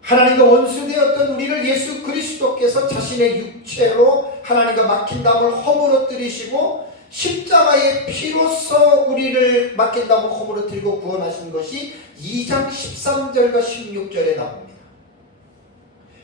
하나님과 원수되었던 우리를 예수 그리스도께서 자신의 육체로 하나님과 막힌 담을 허물어뜨리시고 십자가의 피로써 우리를 막힌 담을 허물어뜨리고 구원하신 것이 2장 13절과 16절에 나옵니다.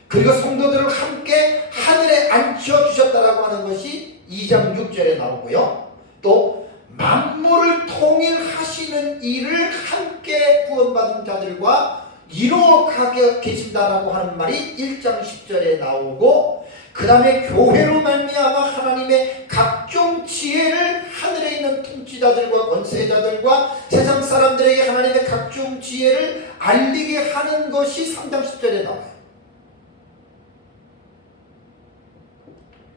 그리고 성도들을 함께 하늘에 앉혀주셨다라고 하는 것이 2장 6절에 나오고요. 또 만물을 통일하시는 일을 함께 구원받은 자들과 이루어가게 계신다라고 하는 말이 1장 10절에 나오고, 그 다음에 교회로 말미암아 하나님의 각종 지혜를 하늘에 있는 통치자들과 권세자들과 세상 사람들에게 하나님의 각종 지혜를 알리게 하는 것이 3장 10절에 나와요.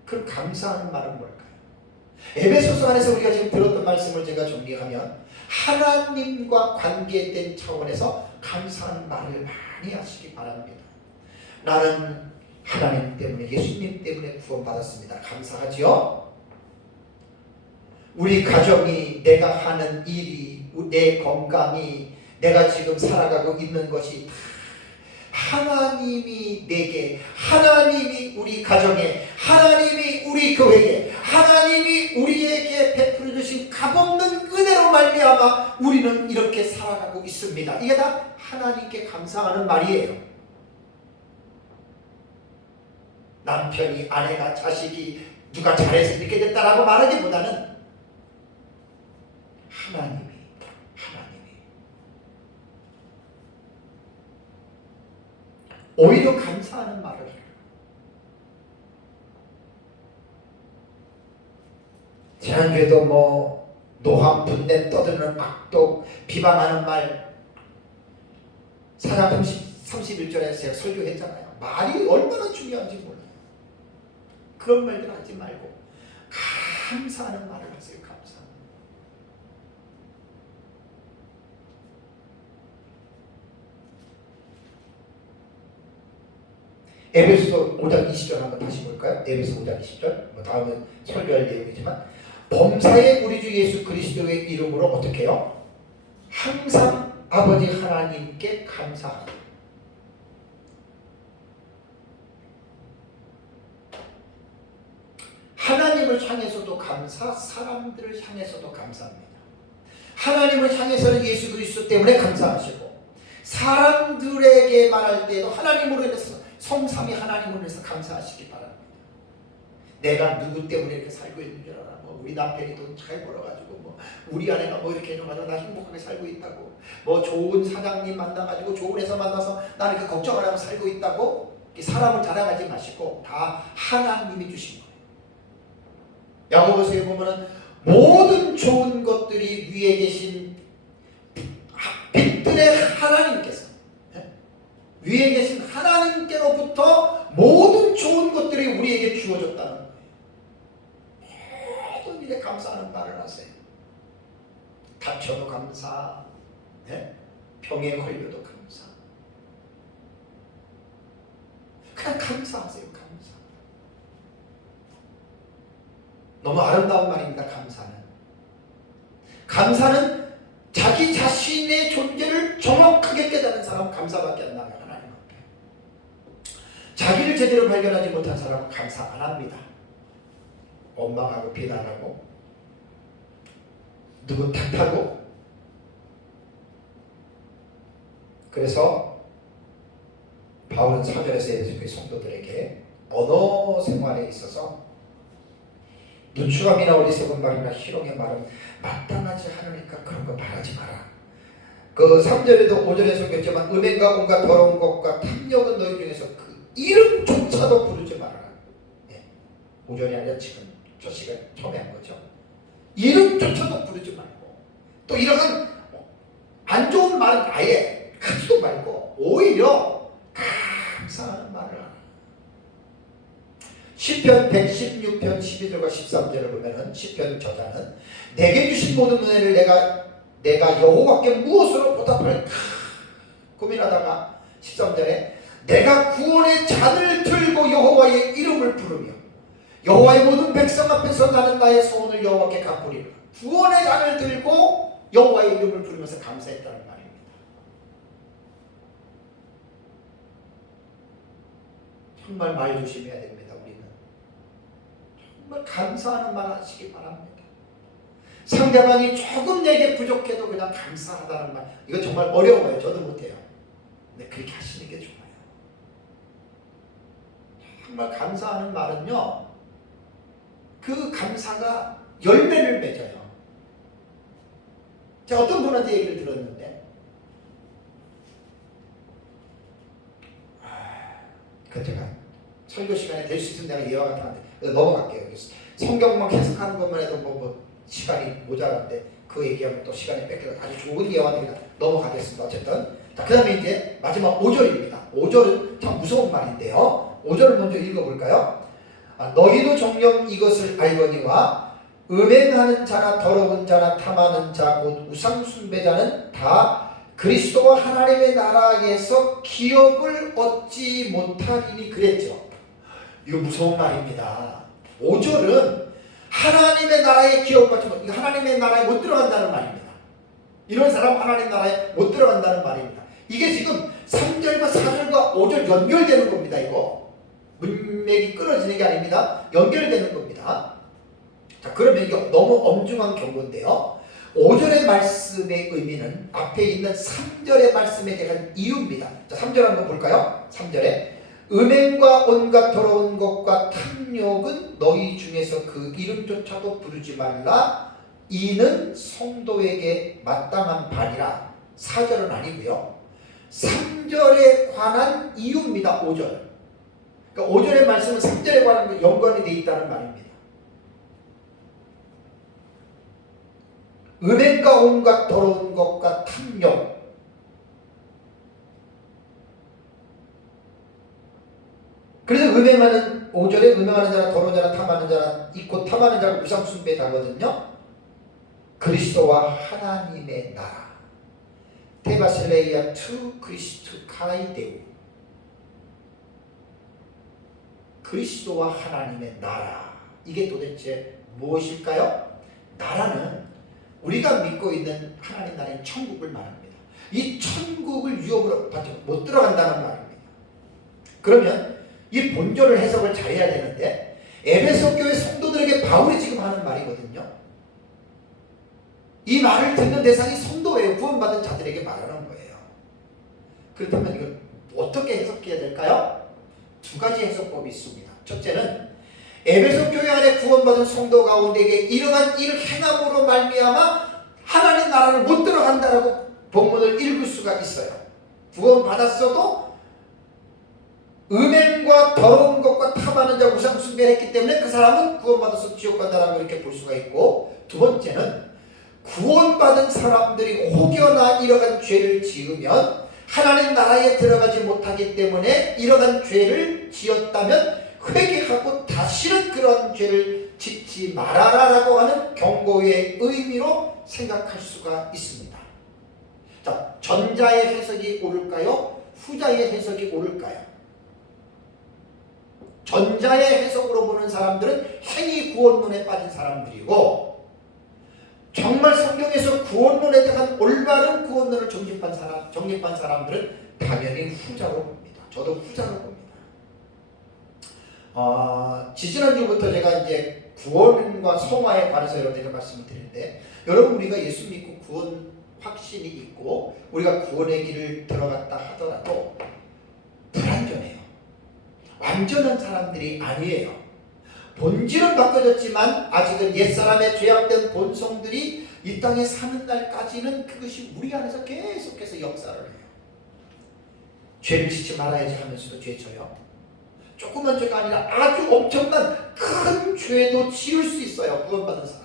그럼 감사하는 말은 뭘까요? 에베소서 안에서 우리가 지금 들었던 말씀을 제가 정리하면 하나님과 관계된 차원에서 감사하는 말을 많이 하시기 바랍니다. 나는 하나님 때문에, 예수님 때문에 구원받았습니다. 감사하지요? 우리 가정이, 내가 하는 일이, 내 건강이, 내가 지금 살아가고 있는 것이 다 하나님이 내게, 하나님이 우리 가정에, 하나님이 우리 교회에, 하나님이 우리에게 베풀어 주신 값없는 은혜로 말미암아 우리는 이렇게 살아가고 있습니다. 이게 다 하나님께 감사하는 말이에요. 남편이, 아내가, 자식이 누가 잘해서 이렇게 됐다라고 말하기보다는 하나님이 오히려 감사하는 말을 해요. 지난주에도 노함, 분냄, 떠드는 악독, 비방하는 말 4장 31절에서 제가 설교했잖아요. 말이 얼마나 중요한지 몰라요. 그런 말들 하지 말고 감사하는 말을 하세요. 감사하는. 에베소 5장 20절 한번 다시 볼까요? 에베소 5장 20절. 다음에 설교할 내용이지만, 범사에 우리 주 예수 그리스도의 이름으로 어떻게 해요? 항상 아버지 하나님께 감사하라. 하나님을 향해서도 감사, 사람들을 향해서도 감사합니다. 하나님을 향해서는 예수 그리스도 때문에 감사하시고, 사람들에게 말할 때도 하나님으로 인해서, 성삼위 하나님으로 인해서 감사하시기 바랍니다. 내가 누구 때문에 이렇게 살고 있는 줄 알아? 우리 남편이 돈 잘 벌어가지고, 우리 아내가 이렇게 해줘가지고 나 행복하게 살고 있다고, 좋은 사장님 만나가지고 좋은 회사 만나서 나는 그 걱정 안 하고 살고 있다고, 사람을 자랑하지 마시고 다 하나님이 주신 거예요. 야고보서에 보면은 모든 좋은 것들이 위에 계신 빛들의 하나님께서, 위에 계신 하나님께로부터 모든 좋은 것들이 우리에게 주어졌다는 거예요. 모든 일에 감사하는 말을 하세요. 다쳐도 감사, 병에 걸려도 감사. 그냥 감사하세요. 감사. 너무 아름다운 말입니다. 감사는 자기 자신의 존재를 하나님을 정확하게 깨닫는 사람은 감사밖에 안 나와요. 하나님 앞에. 자기를 제대로 발견하지 못한 사람은 감사 안 합니다. 원망하고 비난하고 누구 탓하고. 그래서 바울은 4절에서 에베소 성도들에게 언어 생활에 있어서 누추함이나 어리석은 말이나 희롱의 말은 마땅하지 않으니까 그런 거 말하지 마라. 그 3절에도 5절에 속였지만 음행과 온갖 더러운 것과 탐욕은 너희 중에서 그 이름조차도 부르지 말아라. 5절이 아니라 지금 저 시간 처음에 한 거죠. 이름조차도 부르지 말고, 또 이런 안 좋은 말은 아예 하지도 말고 오히려 감사하는 말을 하라. 시편 116편 12절과 13절을 보면은 시편 저자는 내게 주신 모든 은혜를 내가 여호와께 무엇으로 보답할까 고민하다가 13절에 내가 구원의 잔을 들고 여호와의 이름을 부르며 여호와의 모든 백성 앞에서 나는 나의 소원을 여호와께 갚으리라. 구원의 잔을 들고 여호와의 이름을 부르면서 감사했다는 말입니다. 정말 말 조심해야 됩니다. 우리는 정말 감사하는 말 하시기 바랍니다. 상대방이 조금 내게 부족해도 그냥 감사하다는 말, 이거 정말 어려워요. 저도 못해요. 근데 그렇게 하시는 게 좋아요. 정말 감사하는 말은요, 그 감사가 열매를 맺어요. 제가 어떤 분한테 얘기를 들었는데, 그 제가 설교 시간에 될 수 있으면 내가 이와 같은 한데 넘어갈게요. 성경만 해석하는 것만 해도 뭐 시간이 모자란데 그 얘기하면 또 시간이 뺏겨서 아주 좋은 예화들이라 넘어가겠습니다. 어쨌든 자, 그 다음에 이제 마지막 5절입니다. 5절은 참 무서운 말인데요. 5절을 먼저 읽어볼까요? 너희도 정녕 이것을 알거니와 음행하는 자나 더러운 자나 탐하는 자 곧 우상 숭배자는 다 그리스도와 하나님의 나라에서 기업을 얻지 못하리니 그랬죠. 이거 무서운 말입니다. 5절은 하나님의 나라에 기업을 받지 못, 하나님의 나라에 못 들어간다는 말입니다. 이런 사람 하나님 나라에 못 들어간다는 말입니다. 이게 지금 3절과 4절과 5절 연결되는 겁니다. 이거 문맥이 끊어지는 게 아닙니다. 연결되는 겁니다. 자, 그러면 이게 너무 엄중한 경고인데요. 5절의 말씀의 의미는 앞에 있는 3절의 말씀에 대한 이유입니다. 자, 3절 한번 볼까요? 3절에 음행과 온갖 더러운 것과 탐욕은 너희 중에서 그 이름조차도 부르지 말라. 이는 성도에게 마땅한 바니라. 4절은 아니고요. 3절에 관한 이유입니다. 5절. 그러니까 5절의 말씀은 3절에 관한 연관이 되어 있다는 말입니다. 음행과 온갖 더러운 것과 탐욕. 그래서 음행하는 5절에 음행하는 자나 더러운 자나 탐하는 자나 곧 탐하는 자가 우상 숭배자거든요. 그리스도와 하나님의 나라. 테바슬레이아 투 그리스투 카이데우. 그리스도와 하나님의 나라. 이게 도대체 무엇일까요? 나라는 우리가 믿고 있는 하나님 나라인 천국을 말합니다. 이 천국을 유업으로 받지 못 들어간다는 말입니다. 그러면 이 본절을 해석을 잘해야 되는데 에베소 교회 성도들에게 바울이 지금 하는 말이거든요. 이 말을 듣는 대상이 성도예요. 구원받은 자들에게 말하는 거예요. 그렇다면 이걸 어떻게 해석해야 될까요? 두 가지 해석법이 있습니다. 첫째는 에베소 교회 안에 구원받은 성도 가운데에게 이러한 일을 행함으로 말미암아 하나님 나라를 못 들어간다라고 본문을 읽을 수가 있어요. 구원받았어도 음행과 더러운 것과 탐하는 자 우상 숭배를 했기 때문에 그 사람은 구원받아서 지옥 간다라고 이렇게 볼 수가 있고, 두 번째는 구원받은 사람들이 혹여나 이러한 죄를 지으면 하나님 나라에 들어가지 못하기 때문에 이러한 죄를 지었다면 회개하고 다시는 그런 죄를 짓지 말아라라고 하는 경고의 의미로 생각할 수가 있습니다. 자, 전자의 해석이 옳을까요? 후자의 해석이 옳을까요? 전자의 해석으로 보는 사람들은 행위 구원론에 빠진 사람들이고, 정말 성경에서 구원론에 대한 올바른 구원론을 정립한 사람들은 당연히 후자로 봅니다. 저도 후자로 봅니다. 지지난주부터 제가 이제 구원과 성화에 관해서 여러분에게 말씀을 드리는데, 여러분 우리가 예수 믿고 구원 확신이 있고 우리가 구원의 길을 들어갔다 하더라도 불완전해요. 완전한 사람들이 아니에요. 본질은 바꿔졌지만 아직은 옛사람의 죄악된 본성들이 이 땅에 사는 날까지는 그것이 우리 안에서 계속해서 역사를 해요. 죄를 짓지 말아야지 하면서도 죄져요. 조그만 죄가 아니라 아주 엄청난 큰 죄도 지을 수 있어요. 구원받은 사람.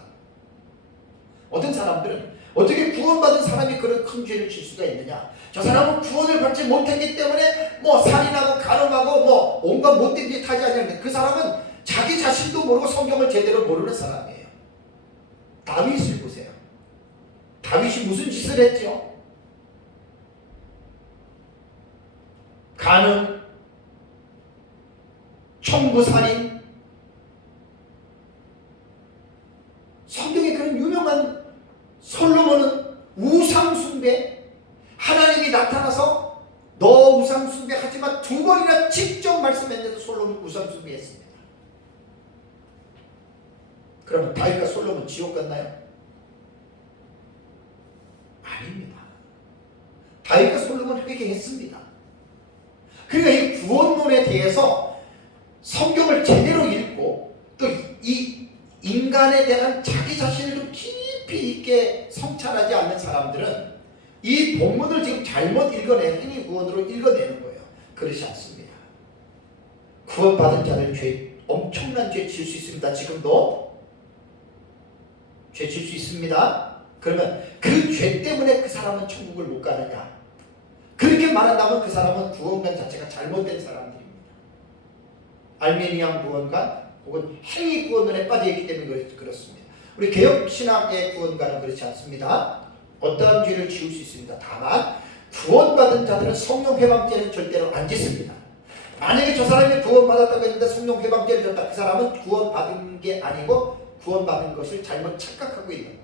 어떤 사람들은 어떻게 구원받은 사람이 그런 큰 죄를 질 수가 있느냐? 저 사람은 구원을 받지 못했기 때문에 뭐 살인하고 가늠하고 뭐 온갖 못된 짓 하지 않는데, 그 사람은 자기 자신도 모르고 성경을 제대로 모르는 사람이에요. 다윗을 보세요. 다윗이 무슨 짓을 했죠? 간음, 청부살인, 성경에 그런 유명한 솔로몬은 우상숭배, 하나님이 나타나서 너 우상숭배 하지만 2번이나 직접 말씀했는데도 솔로몬 우상숭배했습니다. 그러면 다윗과 솔로몬 지옥 갔나요? 아닙니다. 다윗과 솔로몬 회개했습니다. 그러니까 이 구원론에 대해서 성경을 제대로 읽고 또 이 인간에 대한 자기 자신을 좀 깊이 있게 성찰하지 않는 사람들은 이 본문을 지금 잘못 읽어내는, 행위 구원으로 읽어내는 거예요. 그렇지 않습니다. 구원받은 자들 엄청난 죄 지을 수 있습니다. 지금도 죄 지을 수 있습니다. 그러면 그 죄 때문에 그 사람은 천국을 못 가느냐? 그렇게 말한다면 그 사람은 구원관 자체가 잘못된 사람들입니다. 알메니안 구원관 혹은 행위 구원론에 빠져있기 때문에 그렇습니다. 우리 개혁신학의 구원관은 그렇지 않습니다. 어떠한 죄를 지을 수 있습니다. 다만 구원받은 자들은 성령 회방죄는 절대로 안 짓습니다. 만약에 저 사람이 구원받았다고 했는데 성령 회방죄를 졌다, 그 사람은 구원받은 게 아니고 구원받은 것을 잘못 착각하고 있는 거예요.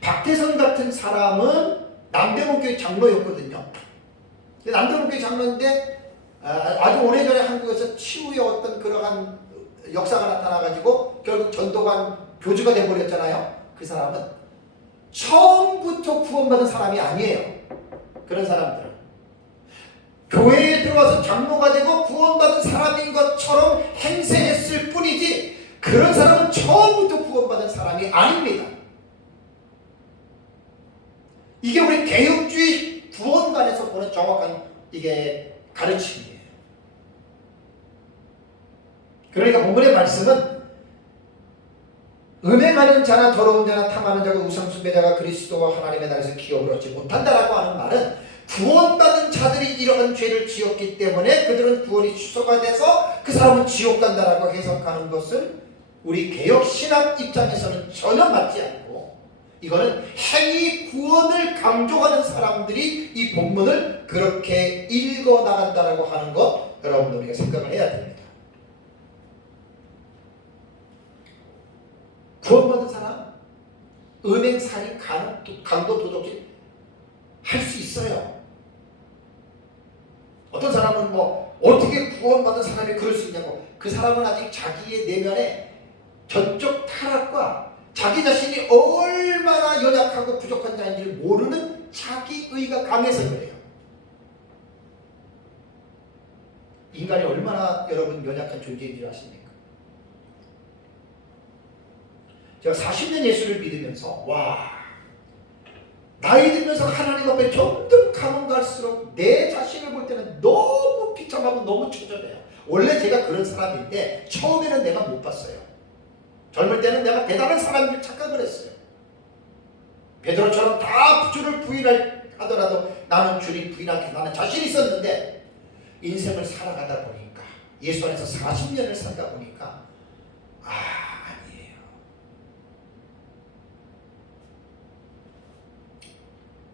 박태선 같은 사람은 남대문교회 장로였거든요. 남대문교회 장로인데 아주 오래전에 한국에서 치유의 어떤 그러한 역사가 나타나가지고 결국 전도관 교주가 돼버렸잖아요. 그 사람은 처음부터 구원받은 사람이 아니에요. 그런 사람들은 교회에 들어와서 장로가 되고 구원받은 사람인 것처럼 행세했을 뿐이지 그런 사람은 처음부터 구원받은 사람이 아닙니다. 이게 우리 개혁주의 구원관에서 보는 정확한 이게 가르침이에요. 그러니까 본문의 말씀은 음행하는 자나 더러운 자나 탐하는 자가 우상숭배자가 그리스도와 하나님의 나라에서 기업을 얻지 못한다라고 하는 말은 구원받은 자들이 이러한 죄를 지었기 때문에 그들은 구원이 취소가 돼서 그 사람은 지옥 간다라고 해석하는 것은 우리 개혁신학 입장에서는 전혀 맞지 않고, 이거는 행위 구원을 강조하는 사람들이 이 본문을 그렇게 읽어 나간다라고 하는 것, 여러분 우리가 생각을 해야 됩니다. 구원받은 사람 은행, 살인, 강도, 도둑질 할 수 있어요. 어떤 사람은 뭐 어떻게 구원받은 사람이 그럴 수 있냐고, 그 사람은 아직 자기의 내면에 전적 타락과 자기 자신이 얼마나 연약하고 부족한 자인지를 모르는 자기의가 강해서 그래요. 인간이 얼마나 여러분 연약한 존재인 줄 아십니까? 제가 40년 예수를 믿으면서 나이 들면서 하나님 앞에 점점 가면 갈수록 내 자신을 볼 때는 너무 비참하고 너무 초조해요. 원래 제가 그런 사람인데 처음에는 내가 못 봤어요. 젊을 때는 내가 대단한 사람인 착각을 했어요. 베드로처럼 다 주를 부인하더라도 나는 주를 부인하게 나는 자신이 있었는데, 인생을 살아가다 보니까 예수 안에서 40년을 살다 보니까 아니에요.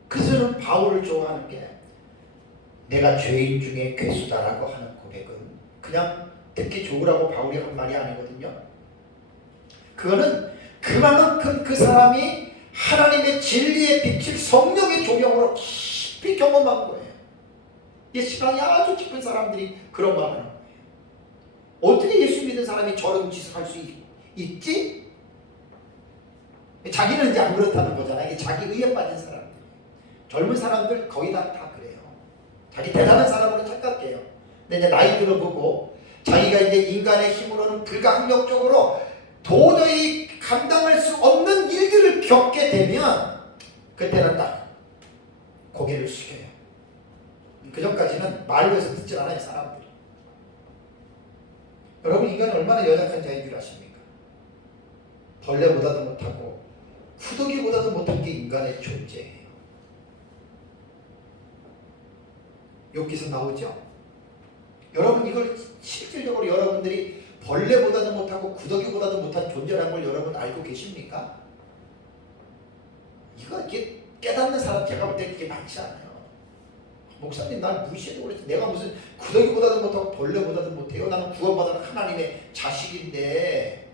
그래서 저는 바울을 좋아하는 게, 내가 죄인 중에 괴수다라고 하는 고백은 그냥 듣기 좋으라고 바울이 한 말이 아니거든요. 그거는 그만큼 그 사람이 하나님의 진리의 빛을 성령의 조명으로 깊이 경험한 거예요. 이 시간이 아주 깊은 사람들이 그런 말을 하는 거예요. 어떻게 예수 믿는 사람이 저런 짓을 할 수 있지? 자기는 이제 안 그렇다는 거잖아요. 이게 자기 의에 빠진 사람들. 젊은 사람들 거의 다 그래요. 자기 대단한 사람으로 착각해요. 근데 이제 나이 들어보고 자기가 이제 인간의 힘으로는 불가항력적으로 도저히 감당할 수 없는 일들을 겪게 되면 그때는 딱 고개를 숙여요. 그 전까지는 말로 해서 듣질 않아요, 사람들이. 여러분, 인간이 얼마나 연약한 자인 줄 아십니까? 벌레보다도 못하고 후더기보다도 못한 게 인간의 존재예요. 욥기서 나오죠? 여러분, 이걸 실질적으로 여러분들이 벌레보다도 못하고 구더기보다도 못한 존재라는 걸 여러분 알고 계십니까? 이게 깨닫는 사람 제가 볼 때 그렇게 많지 않아요. 목사님, 날 무시해도 그렇지. 내가 무슨 구더기보다도 못하고 벌레보다도 못해요. 나는 구원받은 하나님의 자식인데.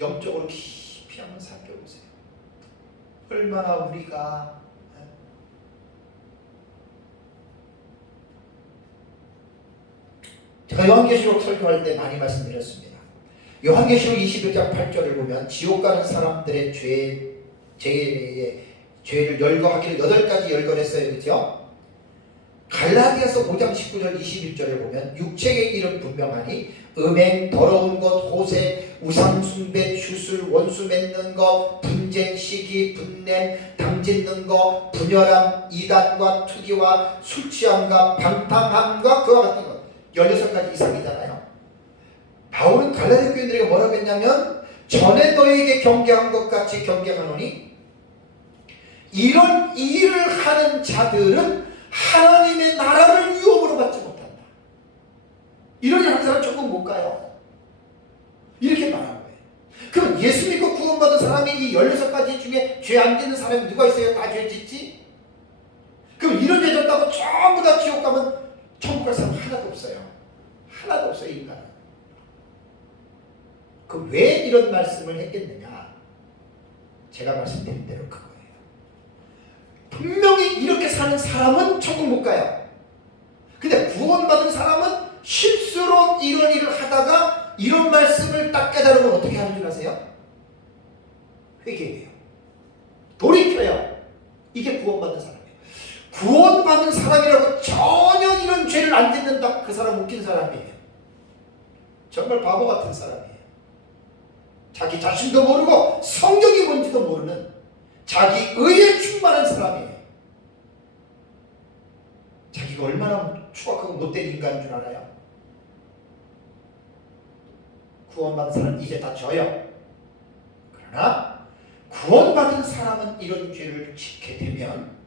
영적으로 깊이 한번 살펴보세요. 얼마나 우리가 제가 요한계시록 설교할 때 많이 말씀드렸습니다. 요한계시록 21장 8절을 보면 지옥 가는 사람들의 죄를 열거하기를 8가지 열거했어요. 그렇죠? 갈라디아서 5장 19절 21절을 보면 육체의 일은 분명하니 음행, 더러운 것, 호색, 우상숭배, 주술, 원수 맺는 것, 분쟁, 시기, 분냄, 당짓는 것, 분열함, 이단과 투기와 술취함과 방탕함과 그와 같은 것 16가지 이상이잖아요. 바울은 갈라디아 교인들에게 뭐라고 했냐면 전에 너에게 경계한 것 같이 경계하노니 이런 일을 하는 자들은 하나님의 나라를 위험으로 받지 못한다. 이런 일 하는 사람 조금 못 가요. 이렇게 말한 거예요. 그럼 예수 믿고 구원받은 사람이 이 16가지 중에 죄 안 짓는 사람이 누가 있어요? 다 죄 짓지? 그럼 이런 죄 졌다고 전부 다 지옥 가면 천국 갈 사람 하나도 없어요. 하나도 없어요, 인간은. 그 왜 이런 말씀을 했겠느냐? 제가 말씀드린 대로 그거예요. 분명히 이렇게 사는 사람은 천국 못 가요. 근데 구원받은 사람은 실수로 이런 일을 하다가 이런 말씀을 딱 깨달으면 어떻게 하는 줄 아세요? 회개해요. 돌이켜요. 이게 구원받은 사람이에요. 구원받은 사람이라고 전혀 이런 죄를 안 짓는다. 그 사람 웃긴 사람이에요. 정말 바보 같은 사람이에요. 자기 자신도 모르고 성경이 뭔지도 모르는 자기 의에 충만한 사람이에요. 자기가 얼마나 추악하고 못된 인간인 줄 알아요? 구원받은 사람은 이제 다 져요. 그러나 구원받은 사람은 이런 죄를 짓게 되면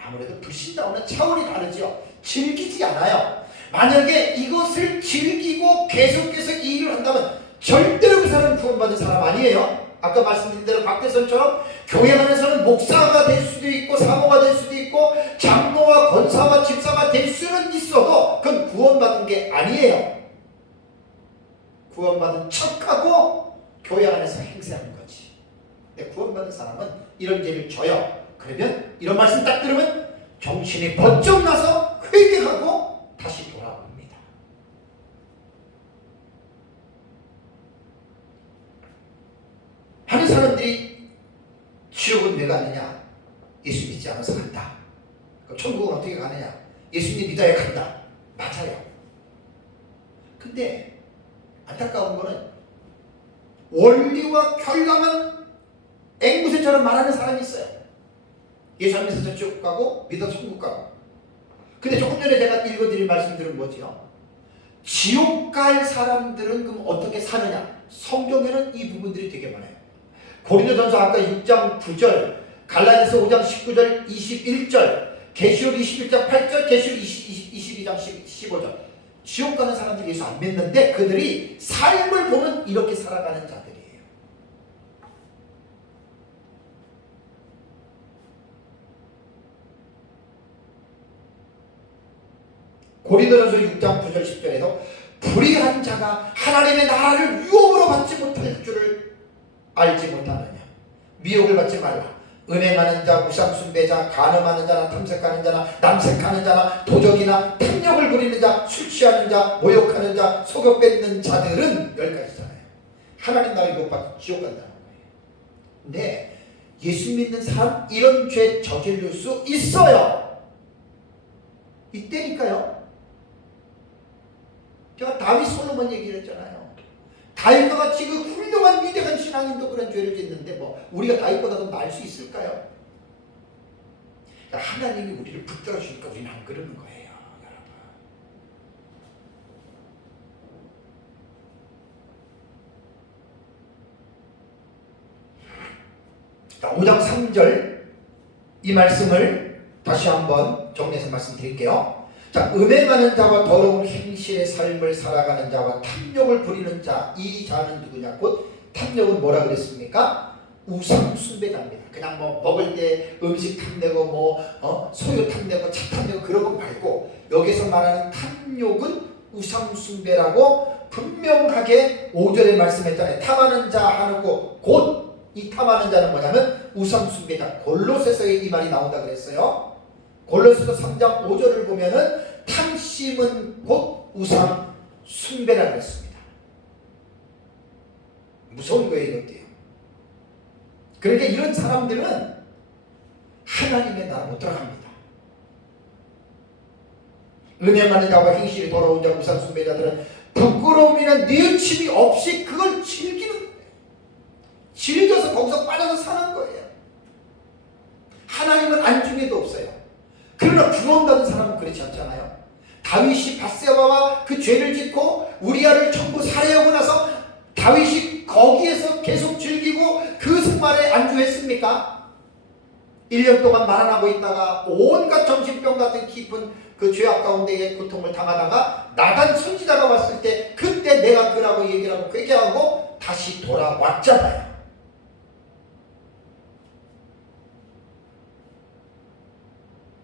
아무래도 불신자와는 차원이 다르죠. 즐기지 않아요. 만약에 이것을 즐기고 계속해서 이 일을 한다면 절대로 그 사람은 구원받은 사람 아니에요. 아까 말씀드린 대로 박대선처럼 교회 안에서는 목사가 될 수도 있고 사모가 될 수도 있고 장로와 권사와 집사가 될 수는 있어도 그건 구원받은 게 아니에요. 구원받은 척하고 교회 안에서 행세하는 거지. 근데 구원받은 사람은 이런 죄를 져요. 그러면 이런 말씀 딱 들으면 정신이 번쩍 나서 회개하고 다시 돌아옵니다. 많은 사람들이 지옥은 왜 가느냐? 예수 믿지 않아서 간다. 그럼 천국은 어떻게 가느냐? 예수님 믿어야 간다. 맞아요. 근데 안타까운 거는 원리와 결과만 앵무새처럼 말하는 사람이 있어요. 예수 안 믿어서 지옥 가고 믿어서 천국 가고. 근데 조금 전에 제가 읽어드린 말씀들은 뭐지요? 지옥 갈 사람들은 그럼 어떻게 사느냐? 성경에는 이 부분들이 되게 많아요. 고린도전서 아까 6장 9절, 갈라디아서 5장 19절, 21절, 계시록 21장 8절, 계시록 22장 15절. 지옥 가는 사람들이 예수 안 믿는데 그들이 삶을 보면 이렇게 살아가는 자들이에요. 고린도전서 6장 9절 10절에도 불의한 자가 하나님의 나라를 유업으로 받지 못할 줄을 알지 못하느냐. 미혹을 받지 말라. 은행하는 자, 우상숭배자, 간음하는 자나 탐색하는 자나 남색하는 자나 도적이나 탐욕을 부리는 자, 술 취하는 자, 모욕하는 자, 속여 뺏는 자들은 10가지잖아요. 하나님 나라 이것 받고 지옥 간다는 거예요. 근데 예수 믿는 사람 이런 죄 저지를 수 있어요. 이때니까요. 제가 다윗 솔로몬 얘기를 했잖아요. 다윗과 같이 그 훌륭한 위대한 신앙인도 그런 죄를 짓는데 뭐 우리가 다윗보다 더 나을 수 있을까요? 하나님이 우리를 붙들어 주니까 우리는 안 그러는 거예요, 여러분. 5장 3절 이 말씀을 다시 한번 정리해서 말씀드릴게요. 자, 음행하는 자와 더러운 행실의 삶을 살아가는 자와 탐욕을 부리는 자, 이 자는 누구냐? 곧 탐욕은 뭐라 그랬습니까? 우상 숭배자입니다. 그냥 뭐 먹을 때 음식 탐내고 소유 탐내고 차 탐내고 그런 거 말고 여기서 말하는 탐욕은 우상 숭배라고 분명하게 5절에 말씀했잖아요. 탐하는 자 하는 거 곧 이 탐하는 자는 뭐냐면 우상 숭배자. 골로새서에 이 말이 나온다 그랬어요. 골로새서 3장 5절을 보면은 탐심은 곧 우상 숭배라 그랬습니다. 무서운 거예요, 이것도요. 그러니까 이런 사람들은 하나님의 나라 못 들어갑니다. 은행하는 자와 행실이 더러운 자, 우상 숭배자들은 부끄러움이나 뉘우침이 없이 그걸 즐기는 거예요. 즐겨서 거기서 빠져서 사는 거예요. 하나님은 안중에도 없어요. 그러나 구원받은 사람은 그렇지 않잖아요. 다윗이 밧세바와 그 죄를 짓고 우리아를 전부 살해하고 나서 다윗이 거기에서 계속 즐기고 그 생활에 안주했습니까? 1년 동안 말안하고 있다가 온갖 정신병 같은 깊은 그 죄악 가운데에 고통을 당하다가 나단 선지자가 왔을 때 그때 내가 그라고 얘기를 하고 회개하고 다시 돌아왔잖아요.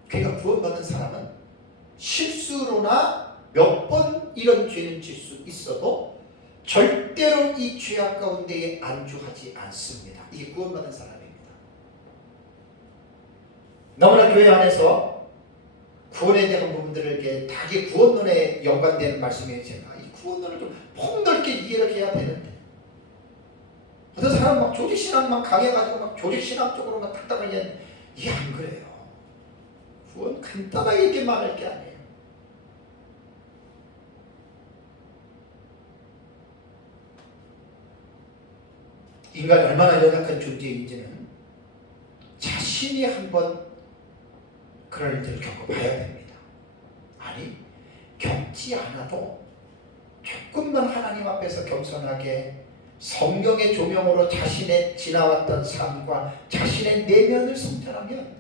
그러니까 구원받은 사람은 실수로나 몇 번 이런 죄는 질 수 있어도 절대로 이 죄악 가운데에 안주하지 않습니다. 이게 구원받은 사람입니다. 너무나 교회 안에서 구원에 대한 부분들을 이렇게 다 구원론에 연관되는 말씀이에요. 제가 이 구원론을 좀 폭넓게 이해를 해야 되는데 어떤 사람은 막 조직신앙만 강해가지고 막 조직신앙적으로만 탁탁을 얘기하는데 이게 안 그래요. 구원 간단하게 이렇게 말할 게 아니에요. 인간이 얼마나 연약한 존재인지는 자신이 한번 그런 일들을 겪어봐야 됩니다. 아니, 겪지 않아도 조금만 하나님 앞에서 겸손하게 성경의 조명으로 자신의 지나왔던 삶과 자신의 내면을 성찰하면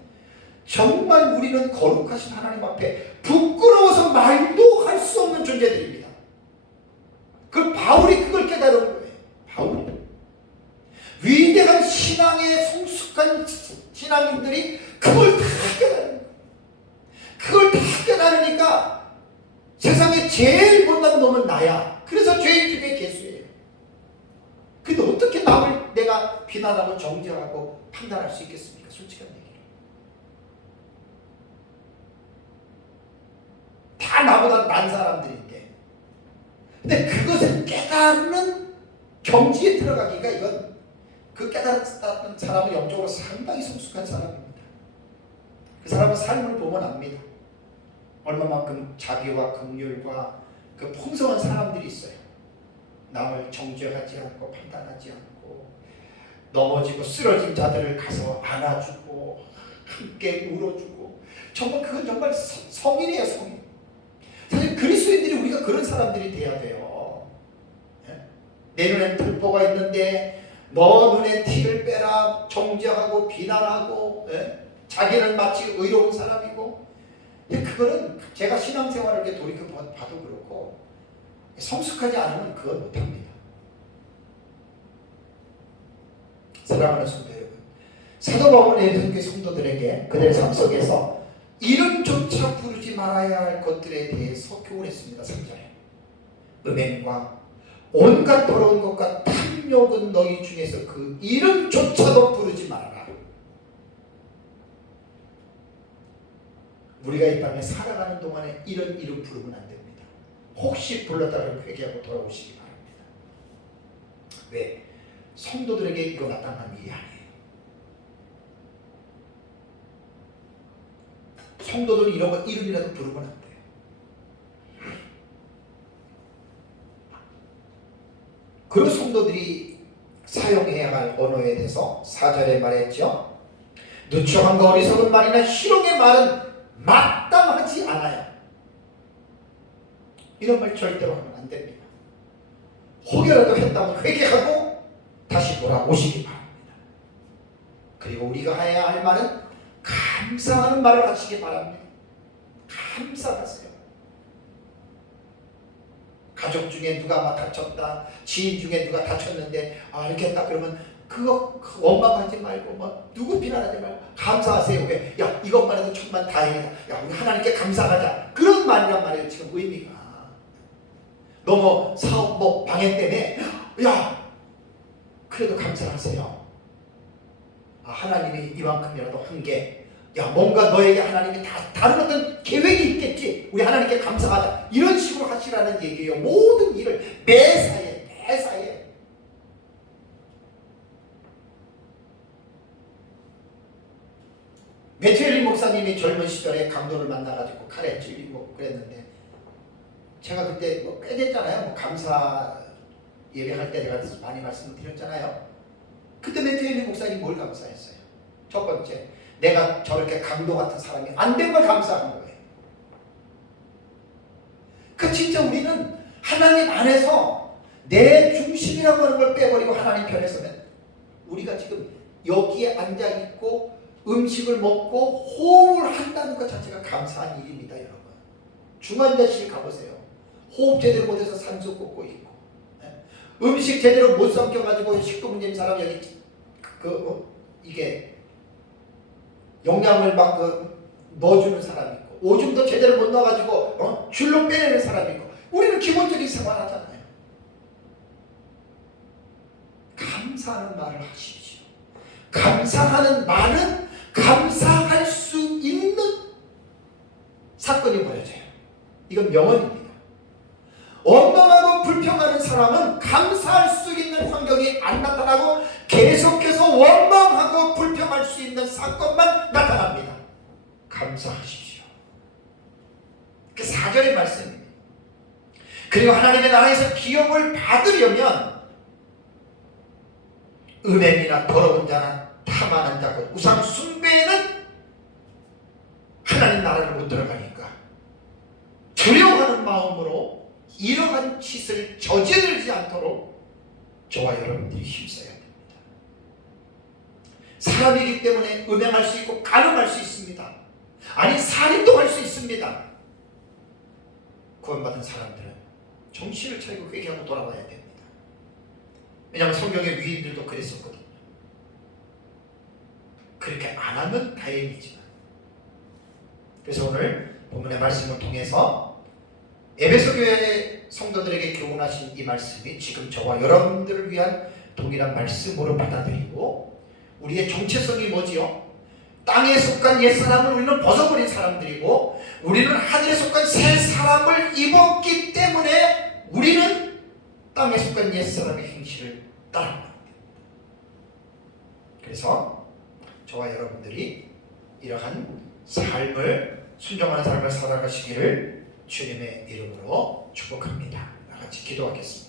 정말 우리는 거룩하신 하나님 앞에 부끄러워서 말도 할 수 없는 존재들입니다. 그 바울이 그걸 깨달은 거예요. 바울이. 위대한 신앙의 성숙한 신앙인들이 그걸 다 깨달은 거예요. 그걸 다 깨달으니까 세상에 제일 못난 놈은 나야. 그래서 죄인 중에 개수예요. 근데 어떻게 남을 내가 비난하고 정죄하고 판단할 수 있겠습니까? 솔직한 얘기로. 다 나보다 난 사람들인데. 근데 그것을 깨달는 경지에 들어가기가 이건 그 깨달았던 사람은 영적으로 상당히 성숙한 사람입니다. 그 사람은 삶을 보면 압니다. 얼마만큼 자비와 긍휼과 그 풍성한 사람들이 있어요. 남을 정죄하지 않고 판단하지 않고 넘어지고 쓰러진 자들을 가서 안아주고 함께 울어주고 정말 그건 정말 성인이에요. 성인. 사실 그리스도인들이 우리가 그런 사람들이 돼야 돼요. 내 눈엔 들보가 있는데 너 눈에 티를 빼라 정죄하고 비난하고 자기는 마치 의로운 사람이고 그거는 제가 신앙생활을 이렇게 돌이켜봐도 그렇고 성숙하지 않으면 그건 못합니다. 사랑하는 성도 여러분, 사도 바울은 에베소교회 성도들에게 그들의 삶 속에서 이름조차 부르지 말아야 할 것들에 대해서 교훈했습니다. 3절에 음행과 온갖 더러운 것과 탐욕은 너희 중에서 그 이름조차도 부르지 말아라. 우리가 이 땅에 살아가는 동안에 이런 이름 부르면 안 됩니다. 혹시 불렀다면 회개하고 돌아오시기 바랍니다. 왜? 성도들에게 이거 마땅한 일이 아니에요. 성도들 이런 거 이름이라도 부르면 안 돼요. 그리고 성도들이 사용해야 할 언어에 대해서 4절에 말했죠. 누추함과 어리석은 말이나 희롱의 말은 마땅하지 않아요. 이런 말 절대로 하면 안 됩니다. 혹여라도 했다면 회개하고 다시 돌아오시기 바랍니다. 그리고 우리가 해야 할 말은 감사하는 말을 하시기 바랍니다. 감사하세요. 가족 중에 누가 막 다쳤다, 지인 중에 누가 다쳤는데 이렇게 했다 그러면 그거 원망하지 말고 뭐 누구 비난하지 말고 감사하세요. 왜? 야, 이것만 해도 천만 다행이다. 야, 우리 하나님께 감사하자. 그런 말이란 말이에요. 지금 의미가. 너 뭐 사업 뭐 방해 때문에 야, 그래도 감사하세요. 하나님이 이만큼이라도 한 게, 야, 뭔가 너에게 하나님이 다른 어떤 계획이 있겠지. 우리 하나님께 감사하자. 이런 식으로 하시라는 얘기예요. 모든 일을 매사에. 매튜엘리 목사님이 젊은 시절에 강도를 만나가지고 칼에 찔리고 그랬는데, 제가 그때 꽤 됐잖아요. 감사 예배할 때 내가 많이 말씀을 드렸잖아요. 그때 매튜엘리 목사님이 뭘 감사했어요? 첫 번째, 내가 저렇게 강도 같은 사람이 안 된 걸 감사한 거예요. 진짜 우리는 하나님 안에서 내 중심이라고 하는 걸 빼버리고 하나님 편에 서면, 우리가 지금 여기에 앉아있고 음식을 먹고 호흡을 한다는 것 자체가 감사한 일입니다. 여러분, 중환자실 가보세요. 호흡 제대로 못해서 산소 꽂고 있고, 음식 제대로 못 삼켜가지고 식도 문제인 사람 여기 이게 영양을 막 넣어주는 사람이 있고, 오줌도 제대로 못 넣어가지고 줄로 빼내는 사람이 있고, 우리는 기본적인 생활하잖아요. 감사하는 말을 하십시오. 감사하는 말은 감사할 수 있는 사건이 벌어져요. 이건 명언입니다. 원망하고 불평하는 사람은 감사할 수 있는 환경이 안 나타나고 계속해서 원망하고 불평할 수 있는 사건만 나타납니다. 감사하십시오. 그 4절의 말씀입니다. 그리고 하나님의 나라에서 기업을 받으려면 음행이나 더러운 자나 탐하는 자, 우상 숭배에는 하나님 나라를 못 들어가니까 두려워하는 마음으로 이러한 짓을 저지르지 않도록 저와 여러분들이 힘써야 됩니다. 사람이기 때문에 음행할 수 있고 간음할 수 있습니다. 아니, 살인도 할 수 있습니다. 구원받은 사람들은 정신을 차리고 회개하고 돌아와야 됩니다. 왜냐하면 성경의 위인들도 그랬었거든요. 그렇게 안 하면 다행이지만. 그래서 오늘 본문의 말씀을 통해서 에베소 교회 성도들에게 교훈하신 이 말씀이 지금 저와 여러분들을 위한 동일한 말씀으로 받아들이고, 우리의 정체성이 뭐지요? 땅에 속한 옛사람을 우리는 벗어버린 사람들이고, 우리는 하늘에 속한 새 사람을 입었기 때문에 우리는 땅에 속한 옛사람의 행실을 따라갑니다. 그래서 저와 여러분들이 이러한 삶을, 순종하는 삶을 살아가시기를 주님의 이름으로 축복합니다. 같이 기도하겠습니다.